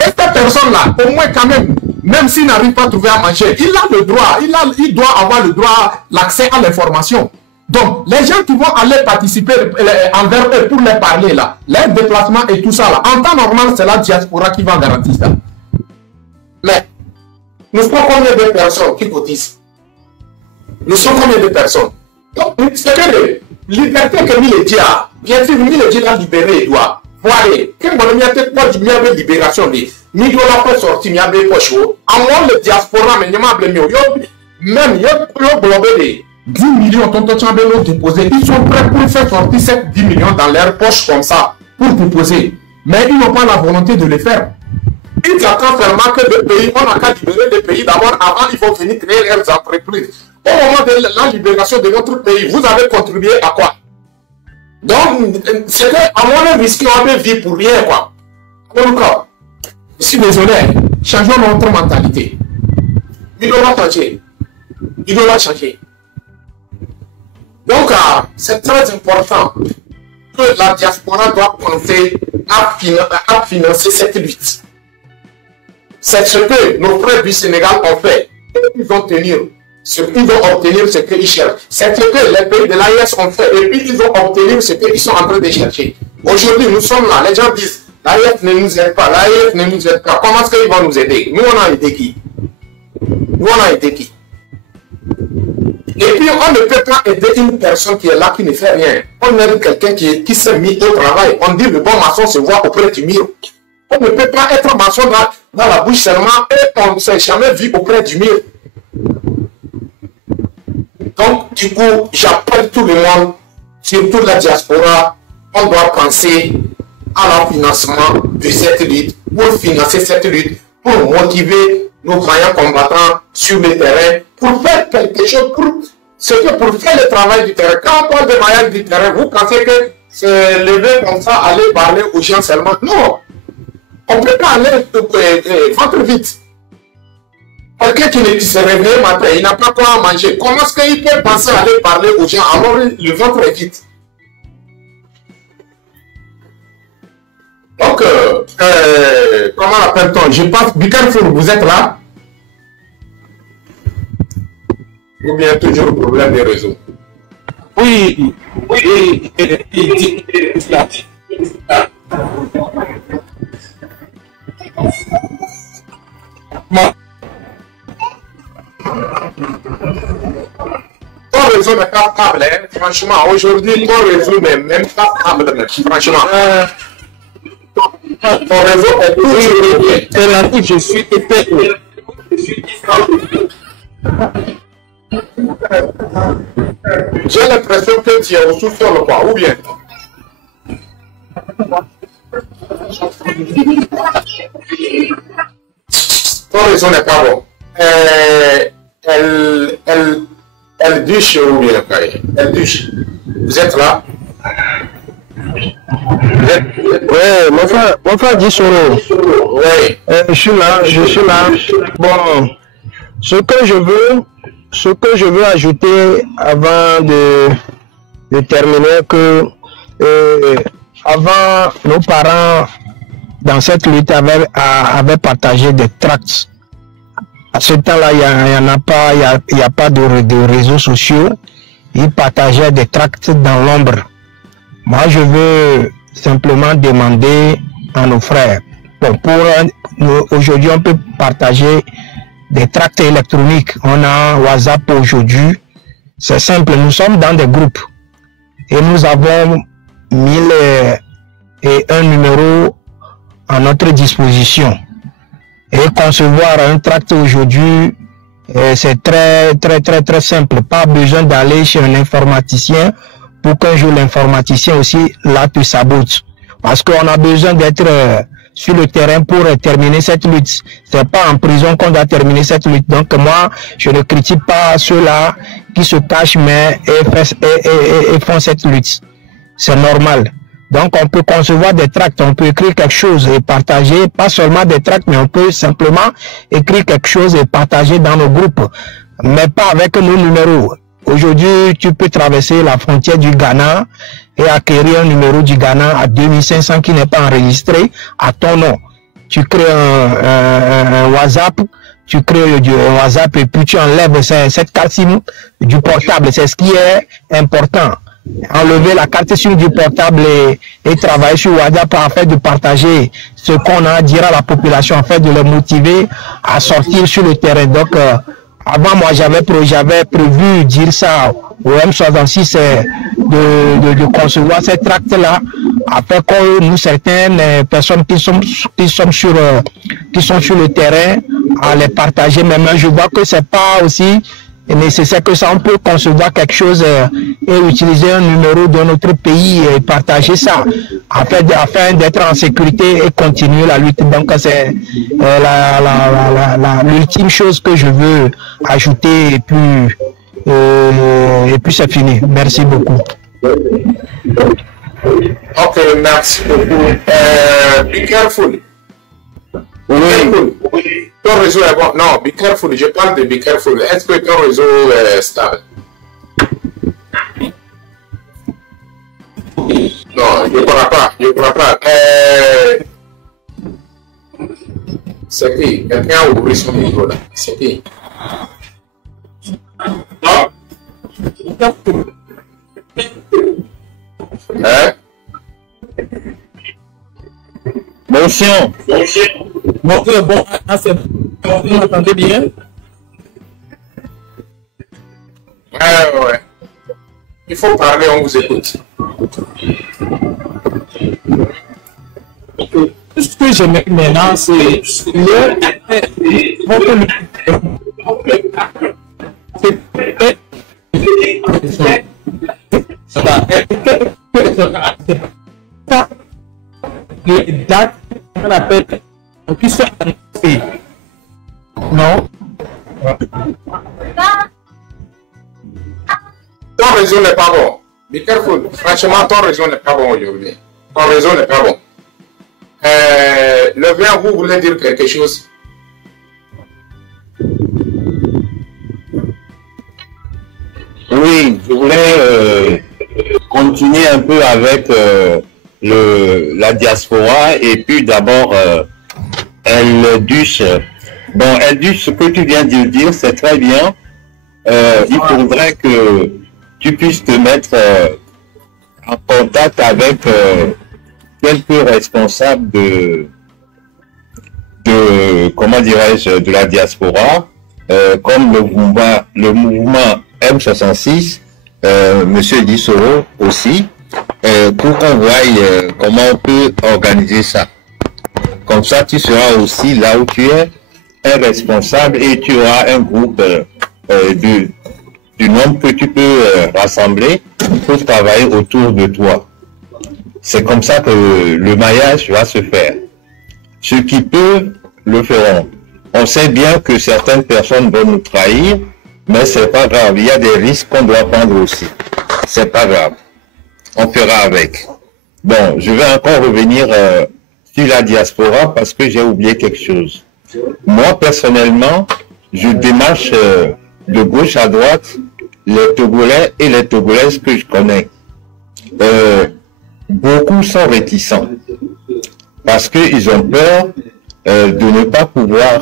Et cette personne-là, au moins quand même s'il n'arrive pas à trouver à manger, il a le droit, il doit avoir le droit, l'accès à l'information. Donc, les gens qui vont aller participer envers eux pour les parler là, les déplacements et tout ça là, en temps normal, c'est la diaspora qui va garantir ça. Mais, nous sommes combien de personnes qui cotisent? Nous sommes combien de personnes? Donc, c'est que liberté que Miledi a, bien sûr, Miledi a libéré Edouard. Voilà, quand on a fait quoi, il y avait libération. Ni de la presse sortie, il y avait pas chaud. En moins, le diaspora, mais il y a même, il y a globé 10 millions de Chambello déposés. Ils sont prêts pour faire sortir ces 10 millions dans leur poche comme ça, pour déposer. Mais ils n'ont pas la volonté de le faire. Ils attendent seulement que le pays, on a qu'à libérer le pays d'abord, avant il faut venir créer leurs entreprises. Au moment de la libération de notre pays, vous avez contribué à quoi? Donc, c'est qu'à mon avis, on avait vie pour rien, quoi. Donc, je suis désolé, changeons notre mentalité. Il doit changer. Il doit changer. Donc, c'est très important que la diaspora doit penser à financer cette lutte. C'est ce que nos frères du Sénégal ont fait. Ils vont obtenir ce qu'ils cherchent. C'est ce que les pays de l'AES ont fait. Et puis ils vont obtenir ce qu'ils sont en train de chercher. Aujourd'hui, nous sommes là. Les gens disent, l'AES ne nous aide pas, l'AES ne nous aide pas. Comment est-ce qu'ils vont nous aider? Nous, on a aidé qui? Nous, on a aidé qui? Et puis, on ne peut pas aider une personne qui est là, qui ne fait rien. On aide quelqu'un qui s'est mis au travail. On dit, le bon maçon se voit auprès du mur. On ne peut pas être maçon dans la bouche seulement et on ne s'est jamais vu auprès du mur. Donc, du coup, j'appelle tout le monde, surtout la diaspora, on doit penser à un financement de cette lutte, pour financer cette lutte, pour motiver nos vaillants combattants sur le terrain, pour faire quelque chose, pour faire le travail du terrain. Quand on parle de maillage du terrain, vous pensez que c'est lever comme ça, aller parler aux gens seulement? Non! On ne peut pas aller ventre vite. Quelqu'un qui ne se réveille matin, il n'a pas quoi manger. Comment est-ce qu'il peut penser à aller parler aux gens alors le ventre est vite? Donc, comment l'appelle-t-on? Je pense, Bicarfour, vous êtes là? Ou bien toujours problème de réseau? Oui, il dit cela. Ton réseau n'est pas stable, hein? Franchement, aujourd'hui, ton réseau n'est même pas stable, franchement. Ton réseau est toujours bien. C'est là où je suis épais. J'ai l'impression que tu es au sous-sol, quoi, ou bien? Ton réseau n'est pas bon. Elle duche ou bien, elle duche. Vous êtes là? Ouais, mon frère dit Soro. Oui. Je suis là. Bon, ce que je veux ajouter avant de terminer, que avant, nos parents dans cette lutte avaient partagé des tracts À ce temps-là, il n'y a pas de réseaux sociaux. Ils partageaient des tracts dans l'ombre. Moi, je veux simplement demander à nos frères. Bon, aujourd'hui, on peut partager des tracts électroniques. On a WhatsApp aujourd'hui. C'est simple, nous sommes dans des groupes. Et nous avons 1001 numéros à notre disposition. Et concevoir un tract aujourd'hui, c'est très simple. Pas besoin d'aller chez un informaticien pour qu'un jour l'informaticien aussi là te sabote. Parce qu'on a besoin d'être sur le terrain pour terminer cette lutte. C'est pas en prison qu'on doit terminer cette lutte. Donc moi, je ne critique pas ceux-là qui se cachent mais et font cette lutte. C'est normal. Donc on peut concevoir des tracts, on peut écrire quelque chose et partager, pas seulement des tracts, mais on peut simplement écrire quelque chose et partager dans nos groupes, mais pas avec nos numéros. Aujourd'hui, tu peux traverser la frontière du Ghana et acquérir un numéro du Ghana à 2500 qui n'est pas enregistré à ton nom. Tu crées un WhatsApp, tu crées un WhatsApp et puis tu enlèves cette carte SIM du portable. C'est ce qui est important. Enlever la carte SIM du portable et travailler sur WhatsApp afin de partager ce qu'on a à dire à la population, afin de les motiver à sortir sur le terrain. Donc, avant, moi, j'avais prévu dire ça au M66, de concevoir ces tracts-là, afin que nous, certaines personnes qui sont sur le terrain, à les partager. Mais je vois que c'est pas aussi nécessaire que ça. On peut concevoir quelque chose et utiliser un numéro de notre pays et partager ça afin d'être en sécurité et continuer la lutte. Donc c'est l'ultime chose que je veux ajouter et puis c'est fini. Merci beaucoup. Ok, merci beaucoup. Be careful. Oui. Ton réseau est bon. Non, be careful. Je parle de be careful. Est-ce que ton réseau est stable? Non, je ne crois pas. C'est qui? Quelqu'un a ouvert son micro là. C'est qui? Non? Hein? Bon chien. Bon, c'est bon. Vous m'entendez bien? Ouais. Il faut parler, on vous écoute. Tout ce que je mets maintenant, c'est les dates qu'on appelle qui sont annoncées. Non? Ton réseau n'est pas bon. Be careful. Franchement, ton réseau n'est pas bon aujourd'hui. Ton réseau n'est pas bon. Le vin, vous voulez dire quelque chose? Oui, je voulais continuer un peu avec la diaspora et puis d'abord Eldus. Bon, Eldus, ce que tu viens de dire, c'est très bien. Il faudrait que tu puisses te mettre en contact avec quelques responsables de comment dirais-je, de la diaspora, comme le mouvement M66, Monsieur Dissoro aussi, pour qu'on voie comment on peut organiser ça. Comme ça, tu seras aussi là où tu es, un responsable, et tu auras un groupe du nombre que tu peux rassembler pour travailler autour de toi. C'est comme ça que le maillage va se faire. Ceux qui peuvent le feront. On sait bien que certaines personnes vont nous trahir, mais c'est pas grave. Il y a des risques qu'on doit prendre aussi. C'est pas grave. On fera avec. Bon, je vais encore revenir sur la diaspora parce que j'ai oublié quelque chose. Moi, personnellement, je démarche de gauche à droite les Togolais et les Togolaises que je connais. Beaucoup sont réticents parce qu'ils ont peur de ne pas pouvoir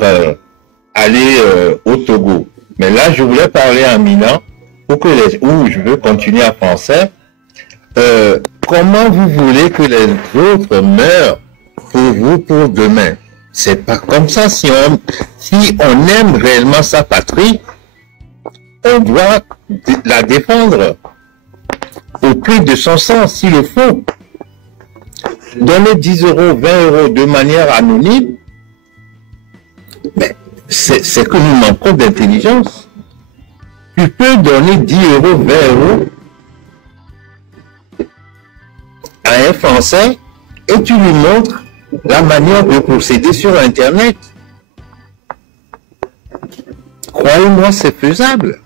aller au Togo. Mais là, je voulais parler en Milan, ou je veux continuer en français. Comment vous voulez que les autres meurent pour vous, pour demain? C'est pas comme ça. Si on aime réellement sa patrie, on doit la défendre au prix de son sang, s'il le faut. Donner 10 euros, 20 euros de manière anonyme, mais c'est que nous manquons d'intelligence. Tu peux donner 10 euros, 20 euros à un Français et tu lui montres la manière de procéder sur Internet. Croyez-moi, c'est faisable.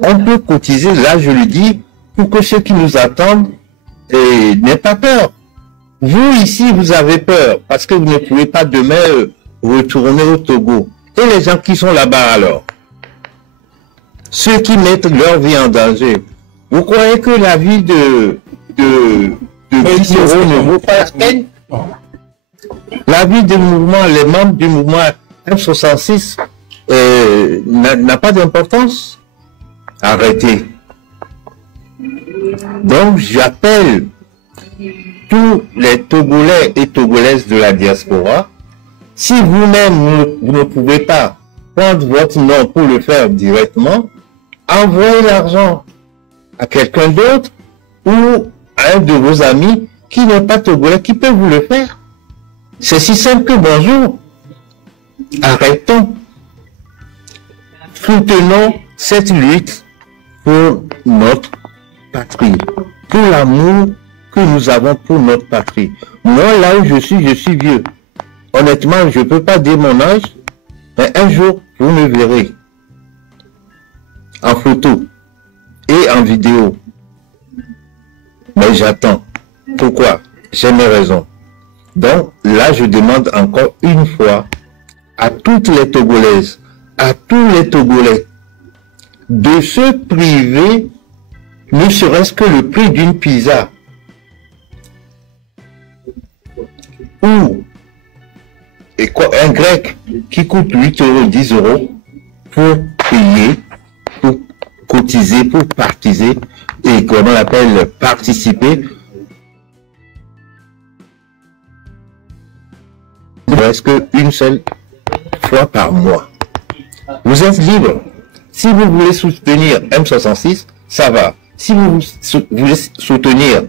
On peut cotiser, là je le dis, pour que ceux qui nous attendent n'aient pas peur. Vous ici, vous avez peur parce que vous ne pouvez pas demain retourner au Togo. Et les gens qui sont là-bas alors? Ceux qui mettent leur vie en danger. Vous croyez que la vie de 10 euros ne vaut pas la peine? La vie du mouvement, les membres du mouvement M66 n'a pas d'importance. Arrêtez. Donc j'appelle tous les Togolais et Togolaises de la diaspora, si vous-même vous ne pouvez pas prendre votre nom pour le faire directement, envoyez l'argent à quelqu'un d'autre ou à un de vos amis qui n'est pas Togolais, qui peut vous le faire. C'est si simple que bonjour. Arrêtons. Soutenons cette lutte pour notre patrie, pour l'amour que nous avons pour notre patrie. Moi, là où je suis vieux. Honnêtement, je ne peux pas dire mon âge, mais un jour, vous me verrez en photo et en vidéo. Mais j'attends. Pourquoi? J'ai mes raisons. Donc, là, je demande encore une fois à toutes les Togolaises, à tous les Togolais, de se priver, ne serait-ce que le prix d'une pizza, ou un grec qui coûte 8 euros, 10 euros, pour payer, pour cotiser, pour partiser, et comment on appelle participer, presque une seule fois par mois. Vous êtes libre. Si vous voulez soutenir M66, ça va. Si vous voulez soutenir